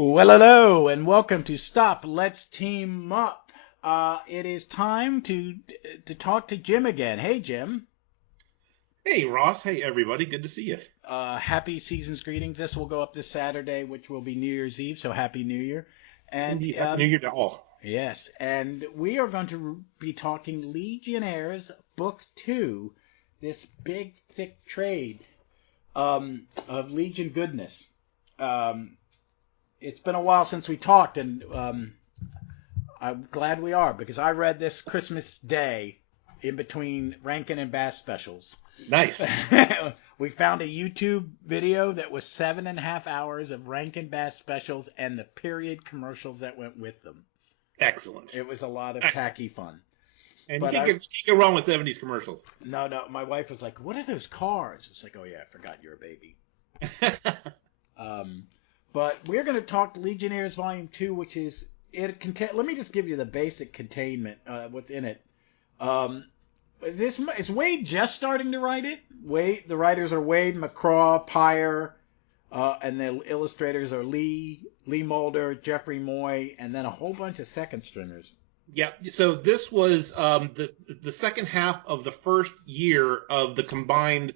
Well, hello, and welcome to Stop, Let's Team Up. It is time to talk to Jim again. Hey, Jim. Hey, Ross. Hey, everybody. Good to see you. Happy season's greetings. This will go up this Saturday, which will be New Year's Eve, so Happy New Year. And Indeed. Happy New Year to all. yes, and we are going to be talking Legionnaires Book Two, this big, thick trade of Legion goodness. It's been a while since we talked, and I'm glad we are, because I read this Christmas Day in between Rankin and Bass specials. Nice. We found a YouTube video that was 7.5 hours of Rankin Bass specials and the period commercials that went with them. Excellent. It was a lot of Excellent. tacky fun. And But you can't go wrong with 70s commercials. No, my wife was like, "What are those cars?" It's like, "Oh yeah, I forgot you're a baby." But we're going to talk Legionnaires Volume 2, which is let me just give you the basic containment, what's in it. Is Wade just starting to write it? The writers are Wade, McCraw, Pyre, and the illustrators are Lee Mulder, Jeffrey Moy, and then a whole bunch of second stringers. Yeah. So this was the second half of the first year of the combined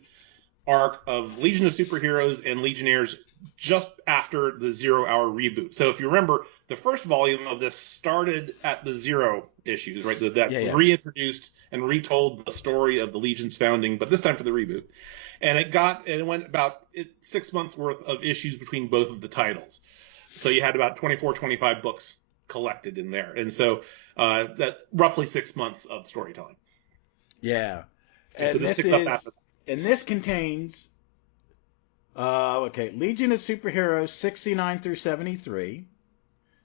arc of Legion of Superheroes and Legionnaires just after the 0 Hour reboot. So if you remember, the first volume of this started at the 0 issues, right? That reintroduced and retold the story of the Legion's founding, but this time for the reboot. And it went about 6 months worth of issues between both of the titles. So you had about 24, 25 books collected in there. And so that's roughly 6 months of storytelling. Yeah. And so this picks up after that. And this contains, Legion of Superheroes 69 through 73,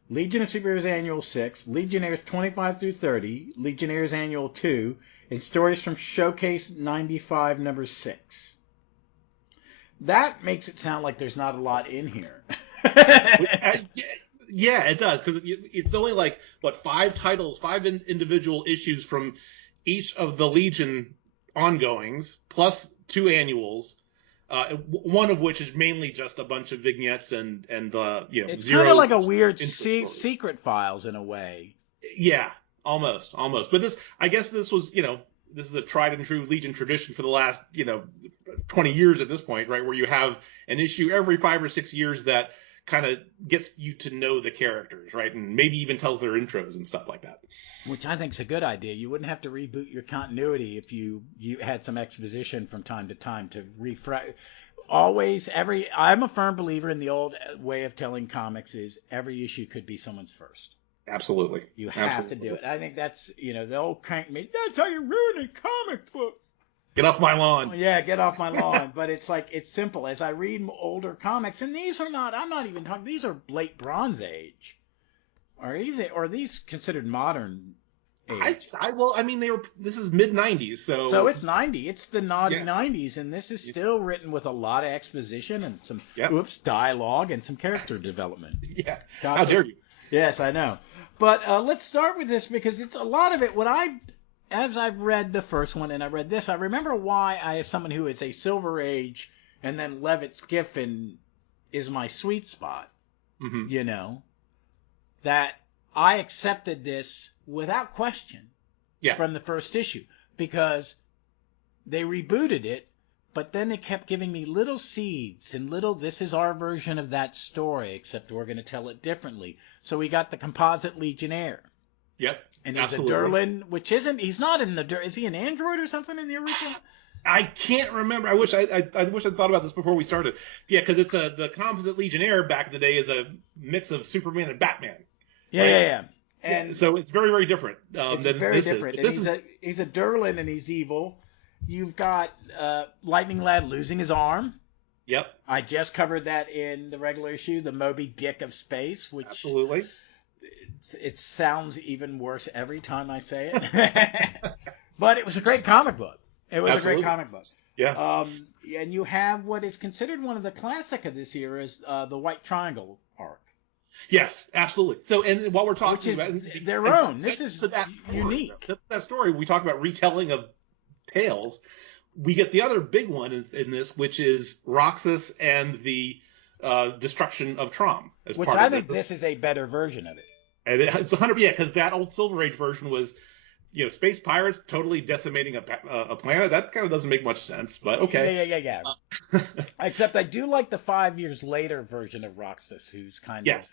Legion of Superheroes Annual 6, Legionnaires 25 through 30, Legionnaires Annual 2, and stories from Showcase 95 number 6. That makes it sound like there's not a lot in here. Yeah, it does, because it's only like, 5 titles, 5 individual issues from each of the Legion ongoings, plus 2 annuals, one of which is mainly just a bunch of vignettes and it's zero. Kind of like a weird secret files in a way. Yeah, almost. But I guess this was, this is a tried and true Legion tradition for the last, 20 years at this point, right? Where you have an issue every 5 or 6 years that kind of gets you to know the characters, right? And maybe even tells their intros and stuff like that. Which I think is a good idea. You wouldn't have to reboot your continuity if you had some exposition from time to time to refresh. I'm a firm believer in the old way of telling comics is every issue could be someone's first. Absolutely. You have to do it. I think that's, the old crank me, that's how you ruin a comic book. Get off my lawn. Yeah, get off my lawn. But it's like, it's simple. As I read older comics, and I'm not even talking, these are late Bronze Age. Are these considered modern age? This is mid-90s, so. So it's 90. It's the naughty 90s, and this is still written with a lot of exposition and some, dialogue and some character development. Yeah. How dare you? Yes, I know. But let's start with this, because it's a lot of it. As I've read the first one and I read this, I remember why I, as someone who is a Silver Age, and then Levitt's Giffen is my sweet spot, that I accepted this without question from the first issue, because they rebooted it, but then they kept giving me little seeds and this is our version of that story, except we're going to tell it differently. So we got the Composite Legionnaire. Yep. And he's a Durlin, he's not in the, is he an android or something in the original? I can't remember. I wish I'd thought about this before we started. Yeah, because it's the Composite Legionnaire back in the day is a mix of Superman and Batman. Yeah. And so it's very, very different. It's very different. He's a Durlin and he's evil. You've got Lightning Lad losing his arm. Yep. I just covered that in the regular issue, the Moby Dick of Space, which absolutely. It sounds even worse every time I say it. But it was a great comic book. It was absolutely. A great comic book. Yeah. And you have what is considered one of the classic of this era is the White Triangle arc. Yes, absolutely. So, and while we're talking about their and own, this is unique. That story, we talk about retelling of tales. We get the other big one in this, which is Roxxas and the destruction of Trom as Which part I of this. think this is a better version of it. And it's 100, yeah, because that old Silver Age version was, space pirates totally decimating a planet. That kind of doesn't make much sense, but okay. Yeah. Except I do like the 5 years later version of Roxxas, who's kind of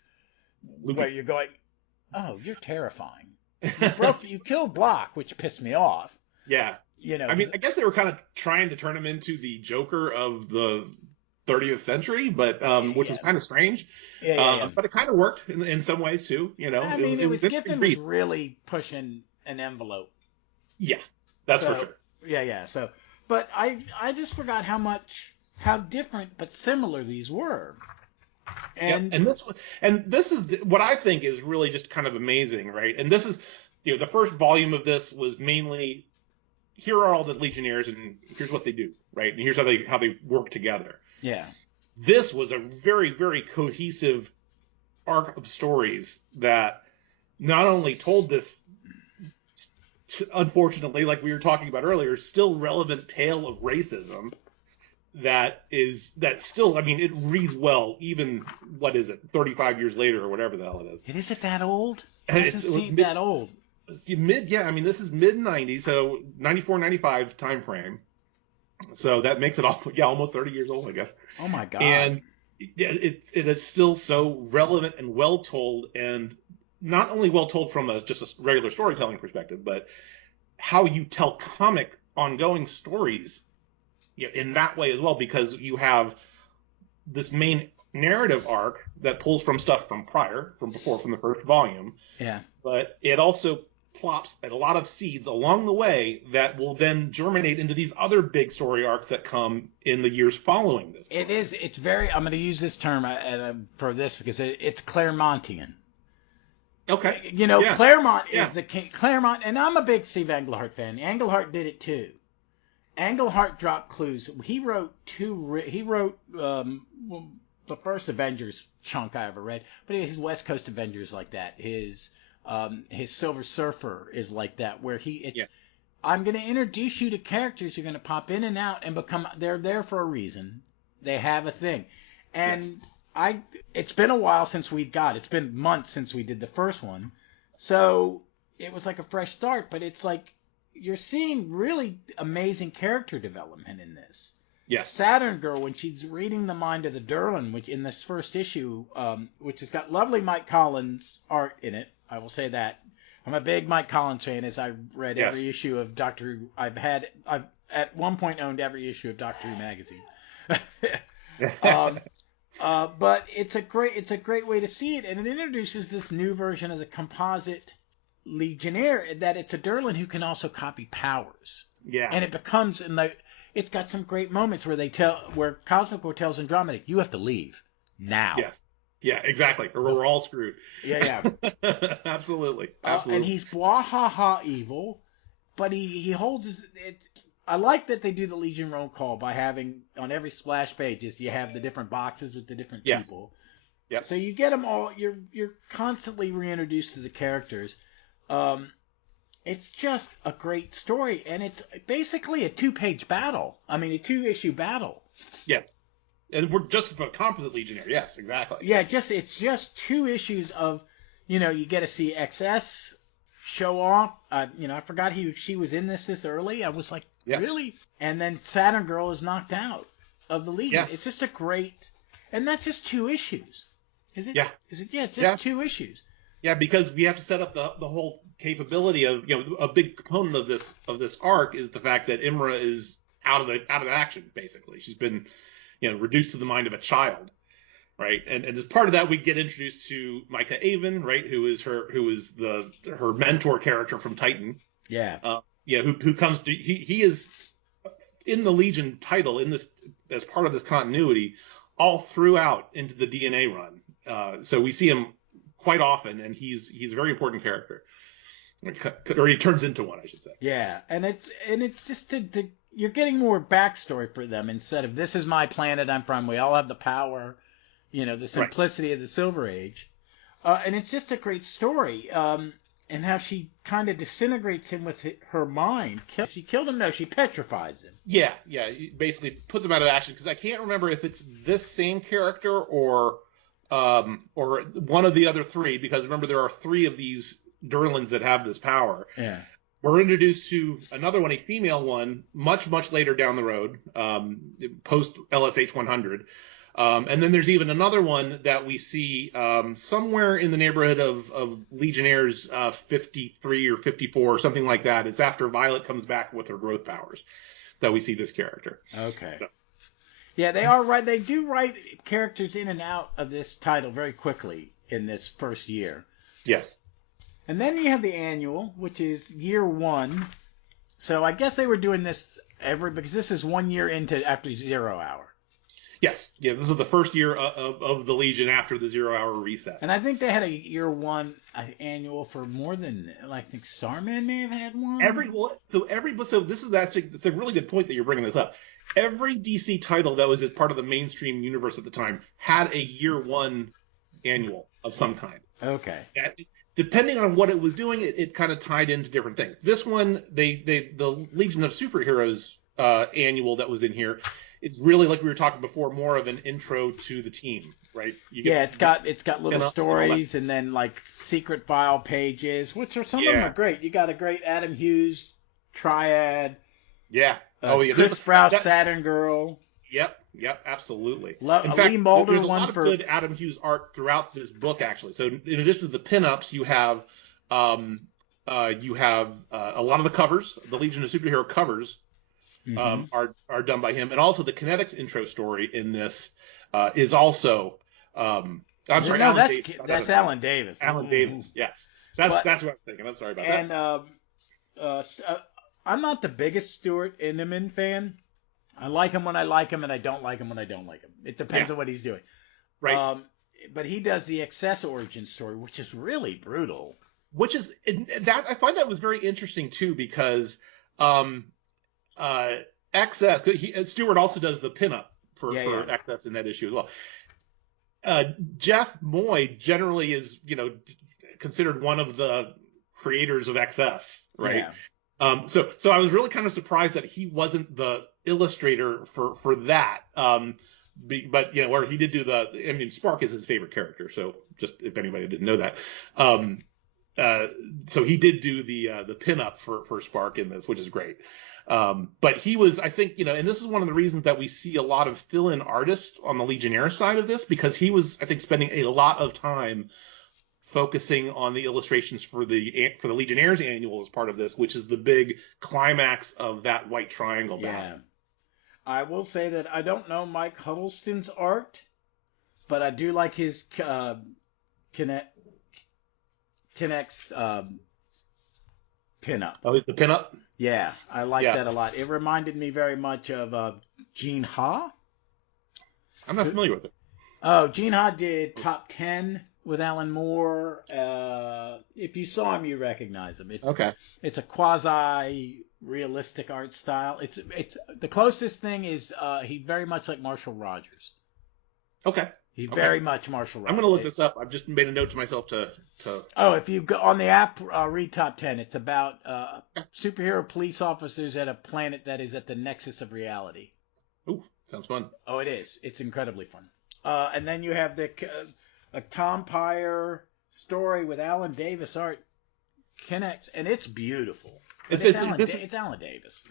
where you're going, oh, you're terrifying. You killed Block, which pissed me off. Yeah. I mean, I guess they were kind of trying to turn him into the Joker of the 30th century, but which was kind of strange. But it kind of worked in some ways too. I mean, Giffen was really pushing an envelope. Yeah, that's for sure. Yeah. So, but I just forgot how different but similar these were. And this is what I think is really just kind of amazing, right? And this is, the first volume of this was mainly, here are all the Legionnaires and here's what they do, right? And here's how they work together. Yeah. This was a very, very cohesive arc of stories that not only told this, unfortunately, like we were talking about earlier, still relevant tale of racism that still, I mean, it reads well, even, 35 years later or whatever the hell it is. Is it that old? It doesn't seem that old. I mean, this is mid-90s, so 94, 95 time frame. So that makes it almost 30 years old, I guess. Oh my God. And it's still so relevant and well told, and not only well told from just a regular storytelling perspective, but how you tell comic ongoing stories in that way as well, because you have this main narrative arc that pulls from stuff from before, from the first volume. Yeah. But it also plops a lot of seeds along the way that will then germinate into these other big story arcs that come in the years following this. It's very, I'm going to use this term for this because it's Claremontian. Okay. Claremont is the king. Claremont, and I'm a big Steve Englehart fan. Englehart did it too. Englehart dropped clues. He wrote the first Avengers chunk I ever read, but his West Coast Avengers like that. His Silver Surfer is like that, where I'm going to introduce you to characters. You're going to pop in and out and they're there for a reason. They have a thing. And it's been a while since it's been months since we did the first one. So it was like a fresh start, but it's like you're seeing really amazing character development in this. Yes. Saturn Girl, when she's reading the mind of the Durlan, which in this first issue, which has got lovely Mike Collins art in it, I will say that. I'm a big Mike Collins fan, as I read every issue of Doctor Who. I've at one point owned every issue of Doctor Who magazine. But it's a great way to see it, and it introduces this new version of the Composite Legionnaire, that it's a Durlan who can also copy powers. Yeah. And it becomes it's got some great moments where Cosmic War tells Andromeda, you have to leave now. Yes. Yeah, exactly. Or we're all screwed. Yeah. Absolutely. And he's blah-ha-ha evil, but he holds I like that they do the Legion roll call by having, on every splash page, you have the different boxes with the different people. Yep. So you get them all, you're constantly reintroduced to the characters. It's just a great story, and it's basically a 2-page battle. I mean, a 2-issue battle. Yes. And we're just about Composite Legionnaire. Yes, exactly. Yeah, it's just 2 issues of, you get to see XS show off. I forgot she was in this early. I was like, really? And then Saturn Girl is knocked out of the Legion. Yeah. It's just a great, and that's just 2 issues. Is it? Yeah. Is it? Yeah, it's just 2 issues. Yeah, because we have to set up the whole capability of, a big component of this arc is the fact that Imra is out of action, basically. She's been, reduced to the mind of a child, right? And as part of that, we get introduced to Micah Avon, right, who is her mentor character from Titan. Yeah. Who comes to he is in the Legion title in this as part of this continuity all throughout into the DNA run. So we see him quite often, and he's a very important character, or he turns into one, I should say. Yeah, and it's just you're getting more backstory for them instead of this is my planet I'm from. We all have the power, the simplicity of the Silver Age, and it's just a great story. And and how she kind of disintegrates him with her mind. She killed him? No, she petrifies him. Yeah. Basically puts him out of action, because I can't remember if it's this same character or one of the other three, because remember there are three of these Durlans that have this power. Yeah. We're introduced to another one, a female one, much, much later down the road, post LSH 100. And then there's even another one that we see somewhere in the neighborhood of Legionnaires 53 or 54 or something like that. It's after Violet comes back with her growth powers that we see this character. Okay. So. Yeah, they are right. They do write characters in and out of this title very quickly in this first year. Yes. And then you have the annual, which is year 1. So I guess they were doing this because this is 1 year into after 0 hour. Yes. Yeah, this is the first year of the Legion after the 0 hour reset. And I think they had a year 1 annual for more than, I think Starman may have had one. So this is actually, it's a really good point that you're bringing this up. Every DC title that was a part of the mainstream universe at the time had a year 1 annual of some kind. Okay. Depending on what it was doing, it kind of tied into different things. This one, the Legion of Superheroes annual that was in here, it's really, like we were talking before, more of an intro to the team, right? It's got little stories and then like secret file pages, which are some of them are great. You got a great Adam Hughes triad. Yeah. Chris Sprouse, Saturn Girl. Yep, absolutely. In fact, Lee Mulder there's a lot of good Adam Hughes art throughout this book, actually. So in addition to the pinups, you have a lot of the covers, the Legion of Superhero covers, are done by him, and also the Kinetics intro story in this is also. I'm sorry, no, Alan that's Davis. That's Alan Davis. Alan Davis, yes, that's what I was thinking. I'm sorry about that. And I'm not the biggest Stuart Inman fan. I like him when I like him, and I don't like him when I don't like him. It depends on what he's doing. Right. But he does the Excess origin story, which is really brutal. Which is that I find that was very interesting too, because XS Stuart also does the pinup for XS in that issue as well. Jeff Moy generally is considered one of the creators of XS, right? Yeah. So I was really kind of surprised that he wasn't the illustrator for that. But where he did do Spark is his favorite character. So just if anybody didn't know that, so he did do the pinup for Spark in this, which is great. But he was, I think, and this is one of the reasons that we see a lot of fill-in artists on the Legionnaire side of this, because he was, I think, spending a lot of time focusing on the illustrations for the Legionnaires annual as part of this, which is the big climax of that white triangle battle. I will say that I don't know Mike Huddleston's art, but I do like his Kinect's pinup. Oh, the pinup? Yeah, I like that a lot. It reminded me very much of Gene Ha. I'm not familiar with it. Oh, Gene Ha did Top 10 with Alan Moore. If you saw him, you recognize him. It's a quasi-realistic art style. It's the closest thing is he very much like Marshall Rogers. Okay. He very much Marshall Rogers. I'm going to look this up. I've just made a note to myself to. Oh, if you go on the app, read Top 10. It's about superhero police officers at a planet that is at the nexus of reality. Ooh, sounds fun. Oh, it is. It's incredibly fun. And then you have the Tom Pyre story with Alan Davis art connects, and it's beautiful. It's Alan Davis.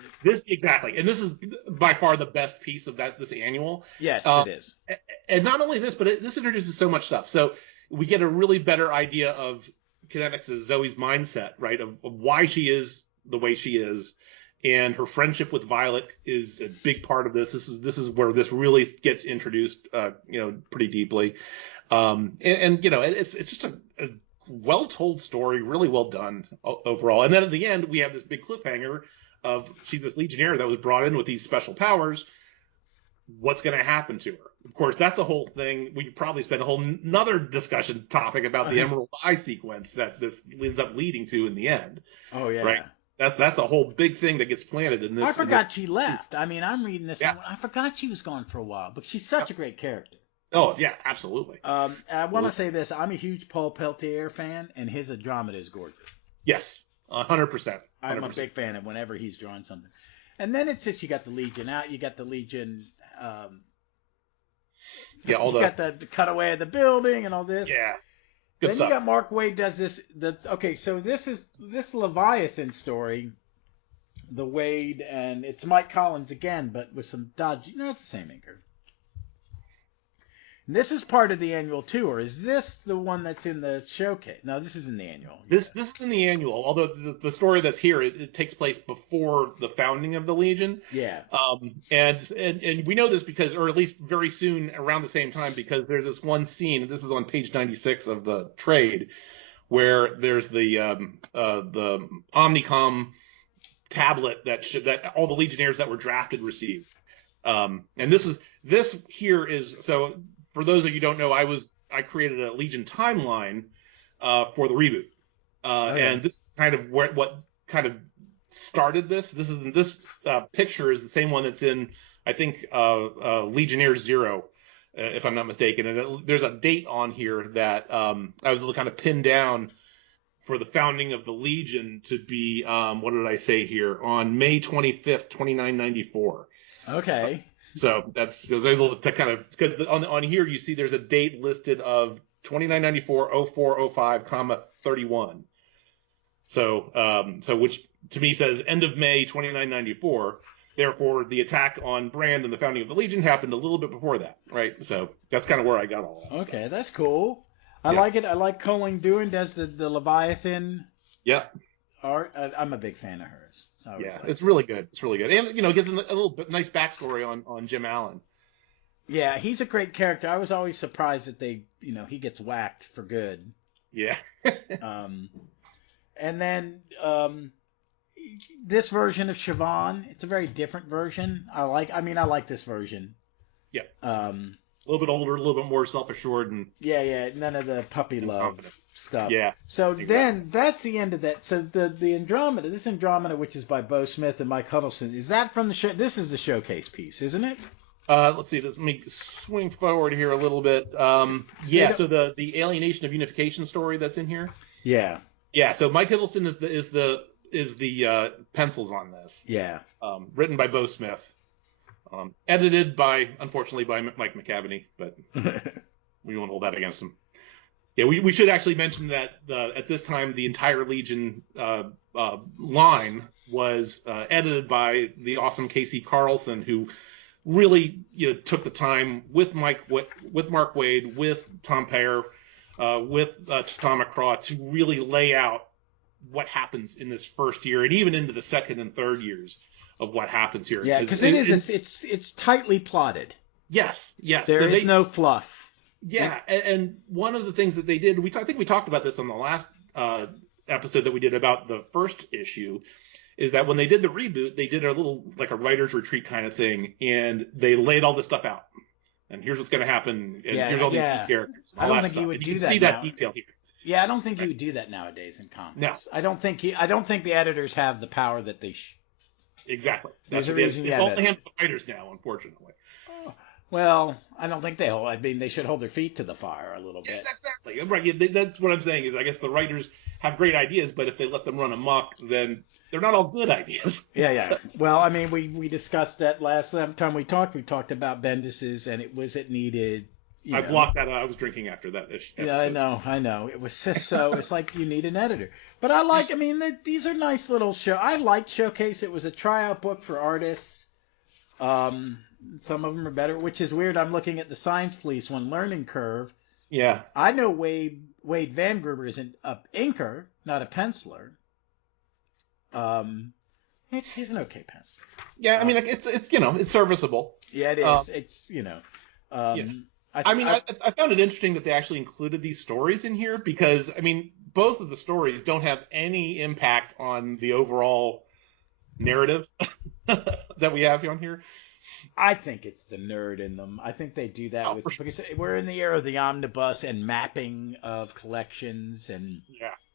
Exactly, and this is by far the best piece of this annual. Yes, it is. And not only this, but this introduces so much stuff. So we get a really better idea of Kinetics' Zoe's mindset, right? Of why she is the way she is, and her friendship with Violet is a big part of this. This is where this really gets introduced, pretty deeply. It's just a well-told story, really well done overall. And then at the end, we have this big cliffhanger of she's this Legionnaire that was brought in with these special powers. What's going to happen to her? Of course, that's a whole thing. We could probably spend a whole another discussion topic about the Emerald Eye sequence that this ends up leading to in the end. Oh, yeah. Right? That's a whole big thing that gets planted in this. I forgot she left. I mean, I'm reading this. Yeah. I forgot she was gone for a while, but she's such a great character. Oh, yeah, absolutely. I want to say this. I'm a huge Paul Peltier fan, and his Andromeda is gorgeous. Yes, 100%. I'm a big fan of whenever he's drawing something. And then it's just you got the Legion out, you got the Legion. You got the cutaway of the building and all this. Yeah. Good then stuff. You got Mark Waid does this. That's okay. So this Leviathan story, the Waid, and it's Mike Collins again, but with some dodgy. No, it's the same inker. And this is part of the annual tour. Is this the one that's in the showcase? No, this is in the annual. This is in the annual. Although the story that's here it takes place before the founding of the Legion. Yeah. And we know this because, or at least very soon around the same time, because there's this one scene. This is on page 96 of the trade, where there's the Omnicom tablet that all the Legionnaires that were drafted received. And this here is so. For those of you who don't know, I created a Legion timeline for the reboot, and this is kind of what kind of started this. This picture is the same one that's in I think Legionnaires 0, if I'm not mistaken. And there's a date on here that I was able to kind of pin down for the founding of the Legion to be what did I say here on May 25th, 2994. Okay. So I was able to kind of, because on here you see there's a date listed of 2994 04 05 comma 31. So which to me says end of May 2994. Therefore, the attack on Brand and the founding of the Legion happened a little bit before that, right? So that's kind of where I got all that. Okay, that's cool. I like it. I like Colleen Doohan does the Leviathan. Yeah. Art. I'm a big fan of hers. Yeah, it's really good. It's really good, and it gives a little bit nice backstory on Jim Allen. Yeah, he's a great character. I was always surprised that he gets whacked for good. Yeah. And then this version of Siobhan, it's a very different version. I like this version. Yeah. A little bit older, a little bit more self-assured, and none of the puppy love stuff. Yeah. So exactly. Then that's the end of that. So the Andromeda, this Andromeda, which is by Bo Smith and Mike Huddleston, is that from the show? This is the showcase piece, isn't it? Let's see. Let me swing forward here a little bit. So the Alienation of Unification story that's in here. Yeah. Yeah. So Mike Huddleston is the pencils on this. Yeah. Written by Bo Smith. Edited unfortunately by Mike McCavity, but we won't hold that against him. Yeah, we should actually mention that at this time the entire Legion line was edited by the awesome Casey Carlson, who really took the time with Mark Waid, with Tom Payer, with Tom McCraw to really lay out what happens in this first year and even into the second and third years of what happens here. Yeah, because it's tightly plotted. Yes. There is no fluff. Yeah, and one of the things that they did, I think we talked about this on the last episode that we did about the first issue, is that when they did the reboot, they did a little like a writer's retreat kind of thing, and they laid all this stuff out. And here's what's going to happen, and here's all these characters. I don't think you would do that. See that detail here. Yeah, I don't think you would do that nowadays in comics. No. I don't think the editors have the power that they Exactly. There's a reason it's all in the hands of the writers now, unfortunately. Well, I don't think they should hold their feet to the fire a little bit. Exactly. Right. That's what I'm saying is I guess the writers have great ideas, but if they let them run amok, then they're not all good ideas. Yeah. So. Well, I mean, we discussed that last time we talked. We talked about Bendis's, and it needed. I blocked that out. I was drinking after that episode. Yeah, I know. It was just so. It's like you need an editor. But these are nice little show. I liked Showcase. It was a tryout book for artists. Some of them are better, which is weird. I'm looking at the Science Police one, Learning Curve. Yeah. I know Wade Van Gruber is an inker, not a penciler. He's an okay penciler. Yeah, I mean, it's serviceable. Yeah, it is. It's I found it interesting that they actually included these stories in here because, I mean, both of the stories don't have any impact on the overall narrative that we have on here. I think it's the nerd in them. I think they do that because we're in the era of the omnibus and mapping of collections and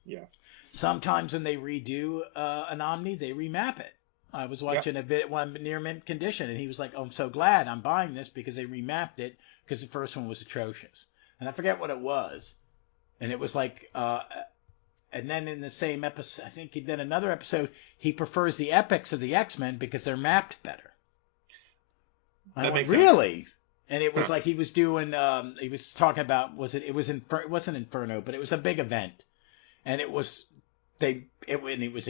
yeah. Sometimes when they redo an Omni, they remap it. I was watching one near mint condition, and he was like, "Oh, I'm so glad I'm buying this because they remapped it because the first one was atrocious." And I forget what it was, and it was like and then in the same episode, I think he did another episode, he prefers the epics of the X-Men because they're mapped better. I went, really? And it was like he was doing, he was talking about, it wasn't Inferno, but it was a big event. And it was a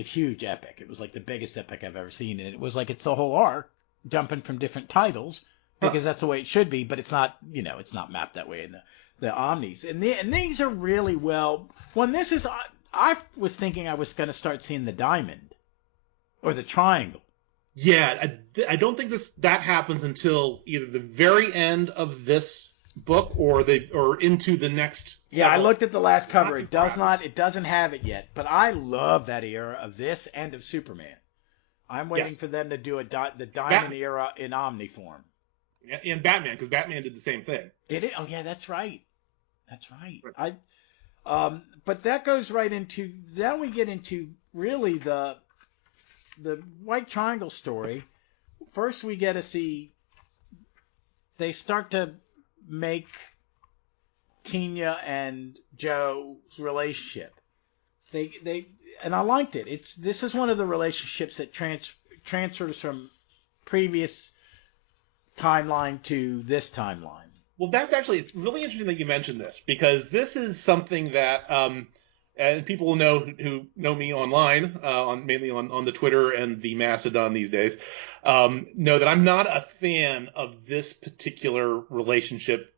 huge epic. It was like the biggest epic I've ever seen. And it was like, it's the whole arc jumping from different titles because that's the way it should be, but it's not, it's not mapped that way in the Omnis. And these are really well, I was thinking I was going to start seeing the diamond or the triangle. Yeah, I don't think that happens until either the very end of this book or into the next. Yeah, I looked at the last cover. It doesn't have it yet, but I love that era of this and of Superman. I'm waiting for them to do the Diamond era in Omni form. Yeah, and Batman, because Batman did the same thing. Did it? Oh yeah, that's right. That's right. But that goes right into, then we get into really the White Triangle story. First, we get to see they start to make Tina and Joe's relationship. And I liked it. This is one of the relationships that transfers from previous timeline to this timeline. Well, it's really interesting that you mentioned this, because this is something that and people who know me online, mainly on the Twitter and the Mastodon these days, know that I'm not a fan of this particular relationship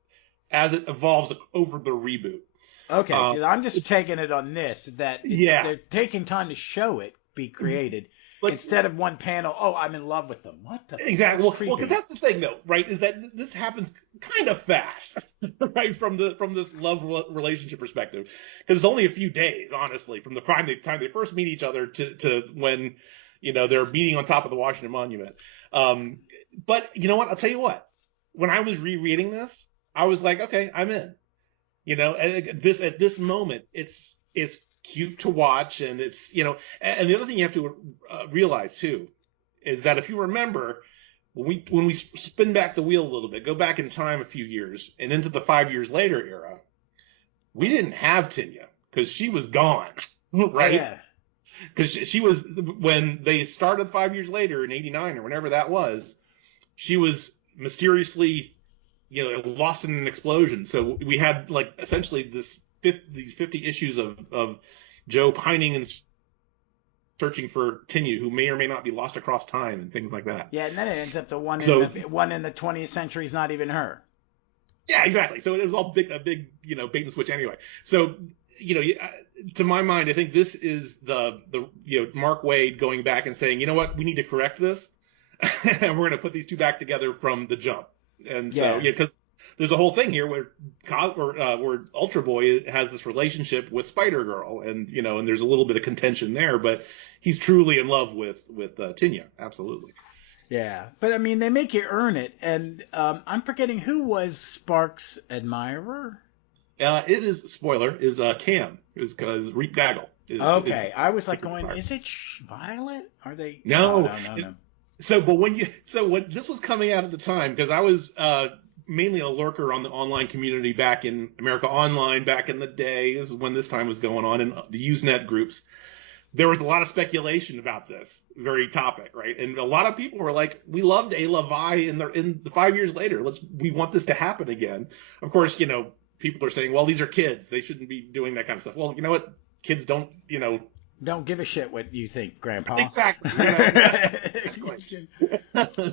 as it evolves over the reboot. Okay, I'm just taking it on this, that they're taking time to show it be created. Instead of one panel, I'm in love with them. What the? Exactly. Well, because that's the thing, though, right? Is that this happens kind of fast, right? From this love relationship perspective, because it's only a few days, honestly, from the time they first meet each other to when they're meeting on top of the Washington Monument. But you know what? I'll tell you what. When I was rereading this, I was like, okay, I'm in. At this moment, it's cute to watch, and it's and the other thing you have to realize too is that if you remember when we spin back the wheel a little bit, go back in time a few years and into the 5 years later era, we didn't have Tina because she was gone, right? Yeah. Because she was, when they started 5 years later in '89 or whenever that was, she was mysteriously lost in an explosion. So we had like essentially these 50 issues of Joe pining and searching for Tina, who may or may not be lost across time and things like that. Yeah, and then it ends up the one in the 20th century is not even her. Yeah, exactly. So it was all a big bait and switch anyway. So to my mind, I think this is the Mark Waid going back and saying, you know what, we need to correct this, and we're going to put these two back together from the jump. And so because there's a whole thing here where Ultra Boy has this relationship with Spider Girl, and and there's a little bit of contention there, but he's truly in love with Tina, absolutely. Yeah, but I mean, they make you earn it, and I'm forgetting who was Spark's admirer. It is Cam, is Reek Gaggle. Okay, I was like going, is it Violet? Are they? No. So when this was coming out at the time, because I was mainly a lurker on the online community back in America Online back in the day. This is when this time was going on in the Usenet groups. There was a lot of speculation about this very topic, right? And a lot of people were like, "We loved Ayla Vi in the 5 years later. We want this to happen again." Of course, people are saying, "Well, these are kids. They shouldn't be doing that kind of stuff." Well, you know what? Kids don't don't give a shit what you think, Grandpa. Exactly.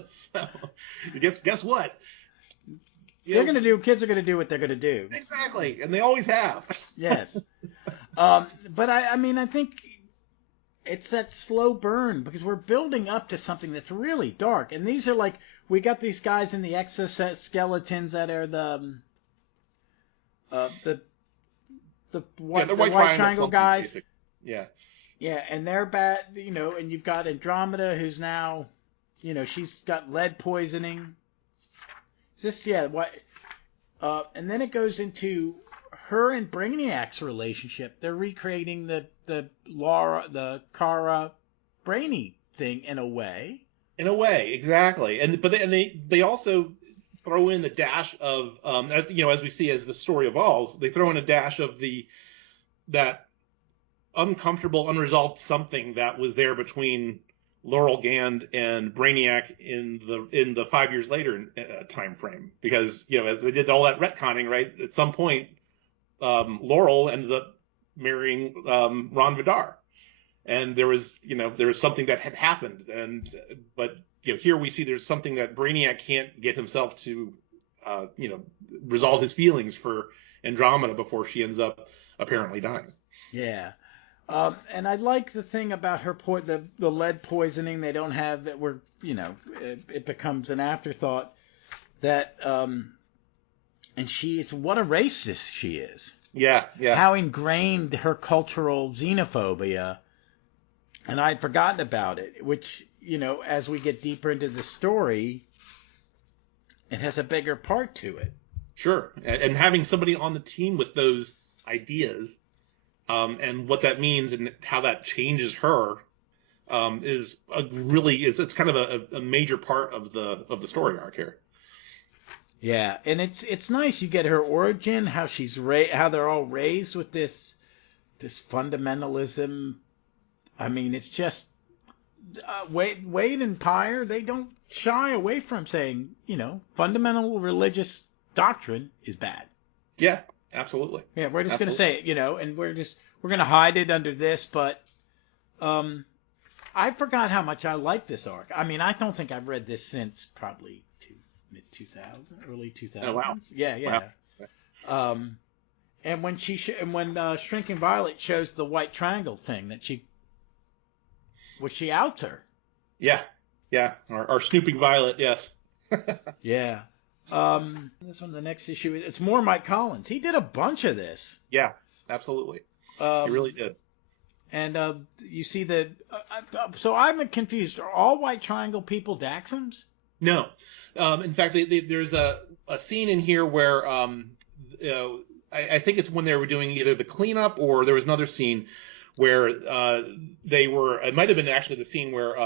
So, guess what? Kids are gonna do what they're gonna do. Exactly, and they always have. Yes. But I think it's that slow burn, because we're building up to something that's really dark, and these are like, we got these guys in the exoskeletons that are the white triangle guys. Basic. Yeah. Yeah, and they're bad, and you've got Andromeda, who's now, she's got lead poisoning. And then it goes into her and Brainiac's relationship. They're recreating the Kara Brainy thing in a way. In a way, exactly. But they also throw in the dash of as we see as the story evolves, they throw in a dash of that uncomfortable, unresolved something that was there between Laurel Gand and Brainiac in the 5 years later time frame, because as they did all that retconning, right, at some point Laurel ended up marrying Ron Vidar, and there was something that had happened, but here we see there's something that Brainiac can't get himself to resolve his feelings for Andromeda before she ends up apparently dying. Yeah. And I like the thing about her the lead poisoning. They don't have that. It becomes an afterthought that, and what a racist she is. Yeah. How ingrained her cultural xenophobia, and I'd forgotten about it. Which as we get deeper into the story, it has a bigger part to it. Sure, and having somebody on the team with those ideas. And what that means and how that changes her is it's kind of a major part of the story arc here. Yeah, and it's nice. You get her origin, how how they're all raised with this fundamentalism. I mean, it's just Wade and Pyre. They don't shy away from saying fundamental religious doctrine is bad. Yeah. Absolutely. Yeah, we're just going to say it, and we're going to hide it under this, but I forgot how much I like this arc. I mean, I don't think I've read this since probably mid-2000, early 2000s. Oh, wow. Yeah. Wow. And when Shrinking Violet shows the white triangle thing she outs her. Yeah. Our snooping Violet, yes. Yeah. This one, the next issue, it's more Mike Collins. He did a bunch of this. Yeah, absolutely. He really did. And you see so I'm confused. Are all White Triangle people Daxams? No. In fact, there's a scene in here where I think it's when they were doing either the cleanup or there was another scene where it might have been actually the scene where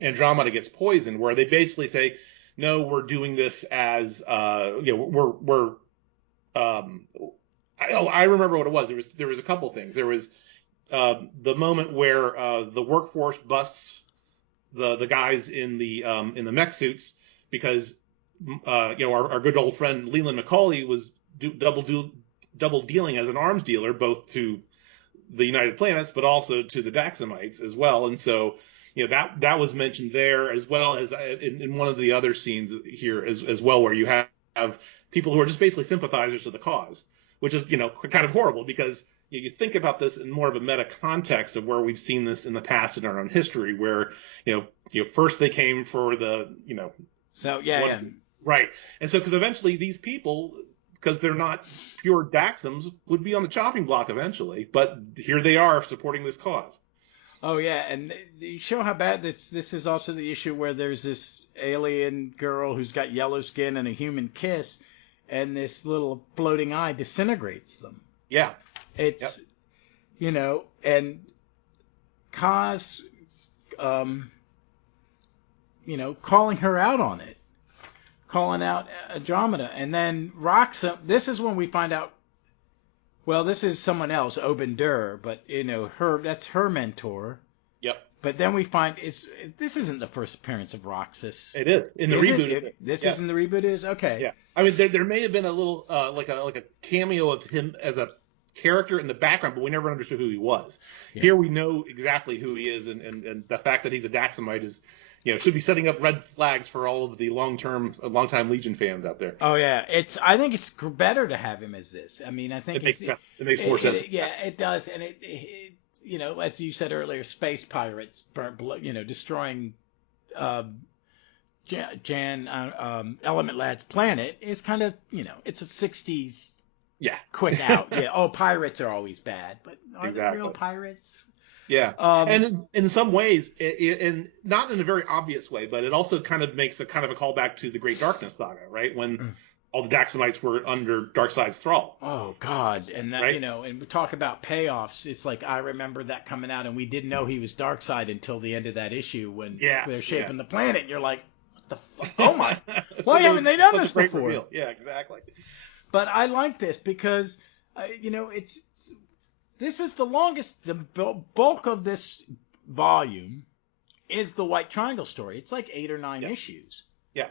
Andromeda gets poisoned, where they basically say, no, we're doing this as I remember what it was. There was a couple things. There was the moment where the workforce busts the guys in the mech suits because our good old friend Leland McCauley was double dealing as an arms dealer, both to the United Planets but also to the Daxamites as well, and so. That was mentioned there, as well as in one of the other scenes here as well, where you have people who are just basically sympathizers to the cause, which is kind of horrible because you think about this in more of a meta context of where we've seen this in the past in our own history, where first they came for the right, and so because eventually these people, because they're not pure Daxams, would be on the chopping block eventually, but here they are supporting this cause. Oh, yeah, and you show how bad this is also the issue where there's this alien girl who's got yellow skin and a human kiss, and this little floating eye disintegrates them. Yeah. It's, and Kaz, calling her out on it, calling out Andromeda, and then Roxxas, this is when we find out, well, this is someone else, Oben Dur, but that's her mentor. Yep. But then we find this isn't the first appearance of Roxxas. It is in the reboot. This is in the reboot. Is okay. Yeah. I mean, there may have been a little like a cameo of him as a character in the background, but we never understood who he was. Yeah. Here we know exactly who he is, and the fact that he's a Daxamite is. Should be setting up red flags for all of the long-time Legion fans out there. Oh yeah, I think it's better to have him as this. I mean, I think it makes sense. It makes more sense. It does, and it as you said earlier, space pirates, destroying Element Lad's planet is kind of it's a '60s. Yeah. Quick out. Yeah. Oh, pirates are always bad, but are they real pirates? Yeah, and in some ways, and not in a very obvious way, but it also kind of makes a callback to the Great Darkness saga, right? When all the Daxamites were under Darkseid's thrall. Oh God, and that right? And we talk about payoffs. It's like I remember that coming out, and we didn't know he was Darkseid until the end of that issue when they're shaping the planet. And you're like, what the fuck? Oh my! Why haven't they done this before? Reveal. Yeah, exactly. But I like this because this is the longest. The bulk of this volume is the White Triangle story. It's like 8 or 9 issues. Yeah.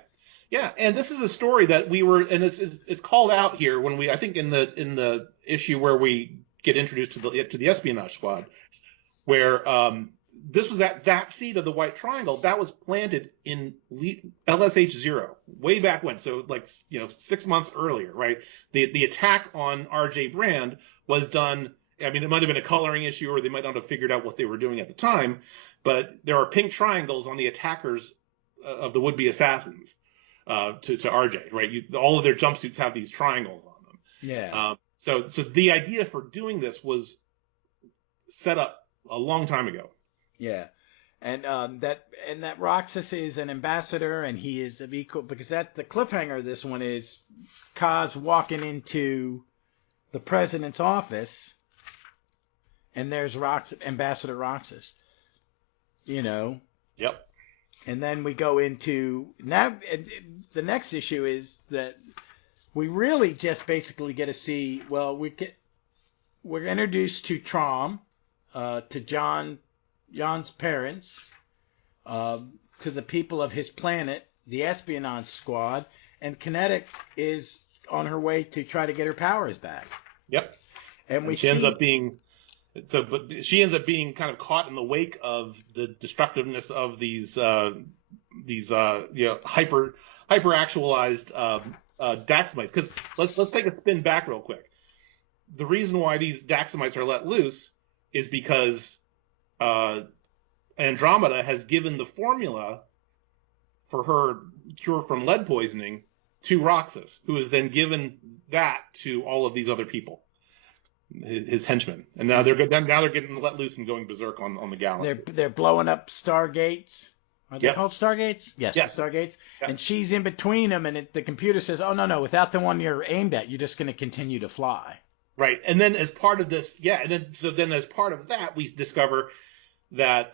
Yeah, and this is a story that we were, and it's called out here when I think in the issue where we get introduced to the Espionage Squad, where this was that seed of the White Triangle that was planted in LSH 0 way back when, so 6 months earlier, right? The attack on R.J. Brand was done. I mean, it might have been a coloring issue, or they might not have figured out what they were doing at the time, but there are pink triangles on the attackers of the would-be assassins. To RJ, right? All of their jumpsuits have these triangles on them. Yeah. So the idea for doing this was set up a long time ago. Yeah, and that Roxxas is an ambassador, and he is of equal, because the cliffhanger of this one is Kaz walking into the president's office, and there's Ambassador Roxxas. Yep. And then we go into now. The next issue is that we really just basically get to see. Well, we're introduced to Trom, to Jan's parents, to the people of his planet, the Espionage Squad, and Kinetic is on her way to try to get her powers back. Yep. And she ends up being. But she ends up being kind of caught in the wake of the destructiveness of these hyper actualized Daxamites. Because let's take a spin back real quick. The reason why these Daxamites are let loose is because Andromeda has given the formula for her cure from lead poisoning to Roxxas, who has then given that to all of these other people. His henchmen, and now they're good. Now they're getting let loose and going berserk on the galaxy. They're blowing up stargates. Are they called stargates? Yes, stargates. Yep. And she's in between them, and the computer says, "Oh no, without the one you're aimed at, you're just going to continue to fly." Right, and then as part of this, then as part of that, we discover that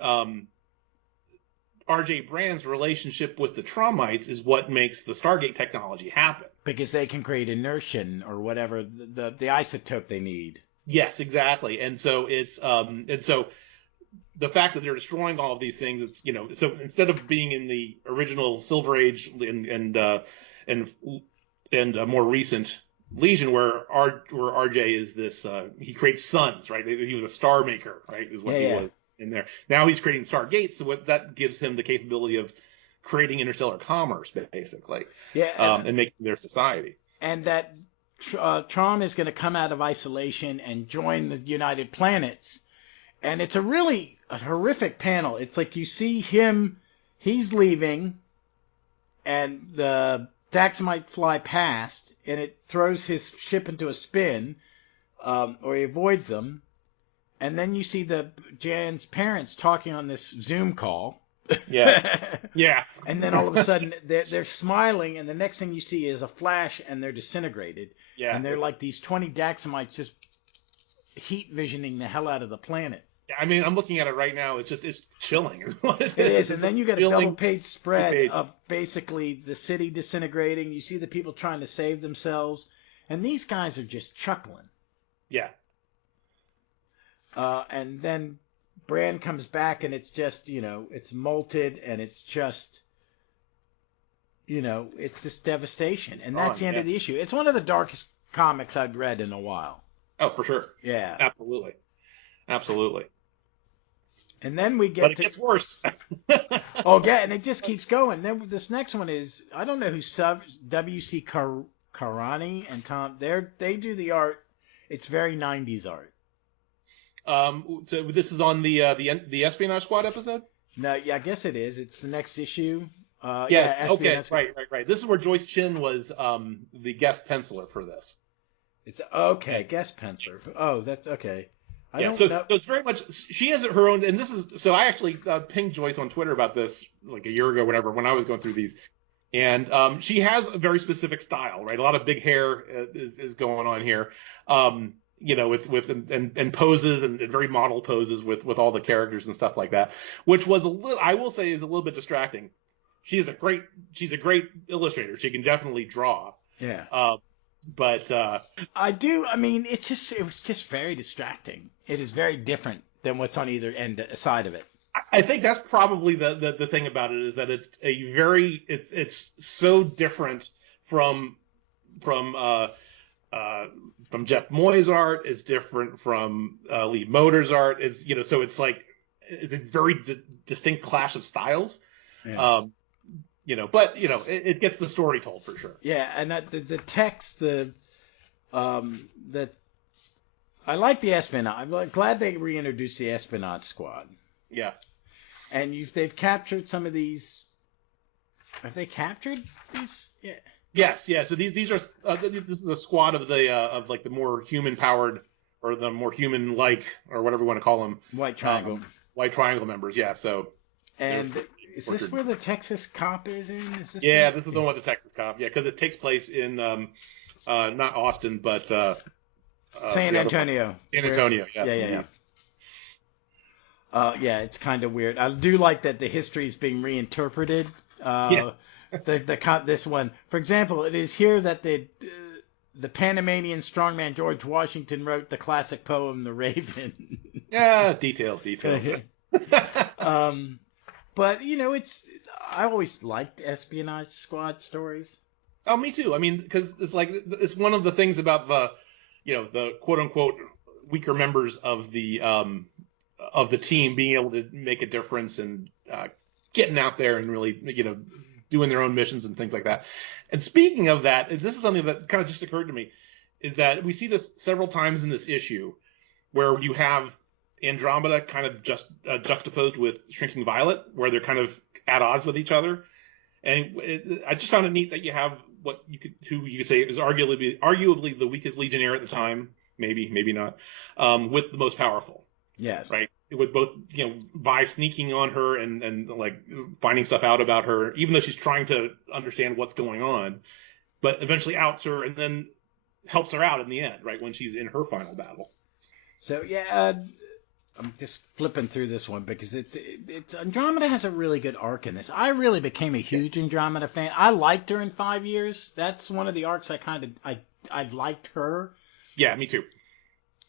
R.J. Brand's relationship with the Tromites is what makes the Stargate technology happen. Because they can create inertia or whatever the isotope they need. Yes, exactly. And so it's the fact that they're destroying all of these things, it's so instead of being in the original Silver Age and more recent Legion where RJ is this he creates suns, right? He was a star maker, right? Is what he was in there. Now he's creating stargates, so what that gives him the capability of creating interstellar commerce, basically. And making their society. And that Tron is going to come out of isolation and join the United Planets. And it's a horrific panel. It's like you see him, he's leaving, and the Daxamite fly past, and it throws his ship into a spin, or he avoids them. And then you see Jan's parents talking on this Zoom call. Yeah. And then all of a sudden they're smiling, and the next thing you see is a flash, and they're disintegrated. Yeah. And they're like these 20 Daxamites just heat visioning the hell out of the planet. Yeah, I mean, I'm looking at it right now. It's chilling. It is. And then you get a double-page spread of basically the city disintegrating. You see the people trying to save themselves, and these guys are just chuckling. Yeah. And then Brand comes back, and it's just, it's molted, and it's just, it's just devastation. And that's the end of the issue. It's one of the darkest comics I've read in a while. Oh, for sure. Yeah. Absolutely. And then we get But it gets worse. Oh, yeah, and it just keeps going. Then this next one is, I don't know who W.C. Karani and Tom, they do the art. It's very 90s art. So this is on the Espionage Squad episode? No, yeah, I guess it is. It's the next issue. Okay, right. This is where Joyce Chin was the guest penciler for this. It's guest penciler. Oh, that's okay. So it's very much, she has her own, and this is, so I actually pinged Joyce on Twitter about this like a year ago, whatever, when I was going through these. And she has a very specific style, right? A lot of big hair is going on here. With poses and very model poses with all the characters and stuff like that, which was I will say is a little bit distracting. She's a great illustrator. She can definitely draw. Yeah. But I do. I mean, it was just very distracting. It is very different than what's on either side of it. I think that's probably the thing about it, is that it's so different from Jeff Moyes' art. It's different from Lee Moder's art. So it's like it's a very distinct clash of styles. Yeah. But it gets the story told for sure. Yeah, and the text, I like the Espionage. I'm glad they reintroduced the Espionage Squad. Yeah. And they've captured some of these. Have they captured these? Yeah. Yes, yeah. So these are this is a squad of the more human powered, or the more human like, or whatever you want to call them. White Triangle. White Triangle members. Yeah. So. And is this where the Texas Cop is in? This is the one with the Texas Cop. Yeah, because it takes place in not Austin, but San Antonio. San Antonio. Yes. Yeah. Yeah, it's kind of weird. I do like that the history is being reinterpreted. This one, for example, it is here that the Panamanian strongman George Washington wrote the classic poem "The Raven." Yeah, details. But I always liked Espionage Squad stories. Oh, me too. I mean, because it's one of the things about the quote unquote weaker members of the team being able to make a difference and getting out there and really doing their own missions and things like that. And speaking of that, this is something that kind of just occurred to me, is that we see this several times in this issue, where you have Andromeda kind of just juxtaposed with Shrinking Violet, where they're kind of at odds with each other. And I just found it neat that you have who you could say is arguably the weakest Legionnaire at the time, maybe not, with the most powerful. Yes. Right. With both, Vi sneaking on her and like finding stuff out about her, even though she's trying to understand what's going on, but eventually outs her and then helps her out in the end, right, when she's in her final battle. So yeah, I'm just flipping through this one because it's Andromeda has a really good arc in this. I really became a huge Andromeda fan. I liked her in 5 years. That's one of the arcs I liked her. Yeah, me too.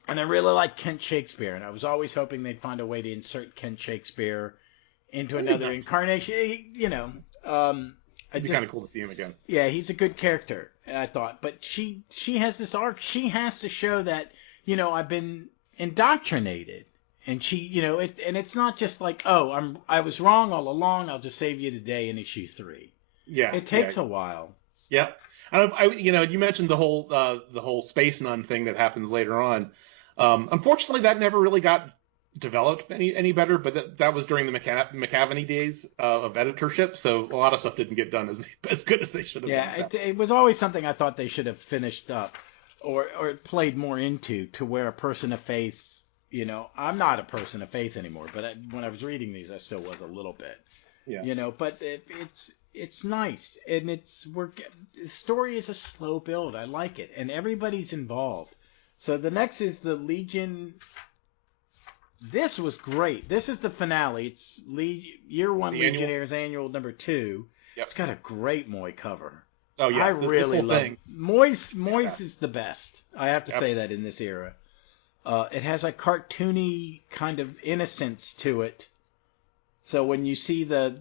And I really like Kent Shakespeare, and I was always hoping they'd find a way to insert Kent Shakespeare into another incarnation. It'd be kind of cool to see him again. Yeah, he's a good character, I thought. But she has this arc. She has to show that, I've been indoctrinated. And she, and it's not just like, I was wrong all along. I'll just save you today in issue 3. Yeah. It takes a while. Yeah. You mentioned the whole space nun thing that happens later on. Unfortunately, that never really got developed any better, but that was during the McAvaney days of editorship, so a lot of stuff didn't get done as good as they should have. Yeah, it was always something I thought they should have finished up or played more into, to where a person of faith, I'm not a person of faith anymore, but when I was reading these, I still was a little bit. Yeah. But it's nice, and the story is a slow build. I like it, and everybody's involved. So the next is the Legion. This was great. This is the finale. It's Year 1 Legionnaires Annual number 2. Yep. It's got a great Moy cover. Oh yeah, I really love it. Moyes is the best. I have to say that in this era. It has a cartoony kind of innocence to it. So when you see the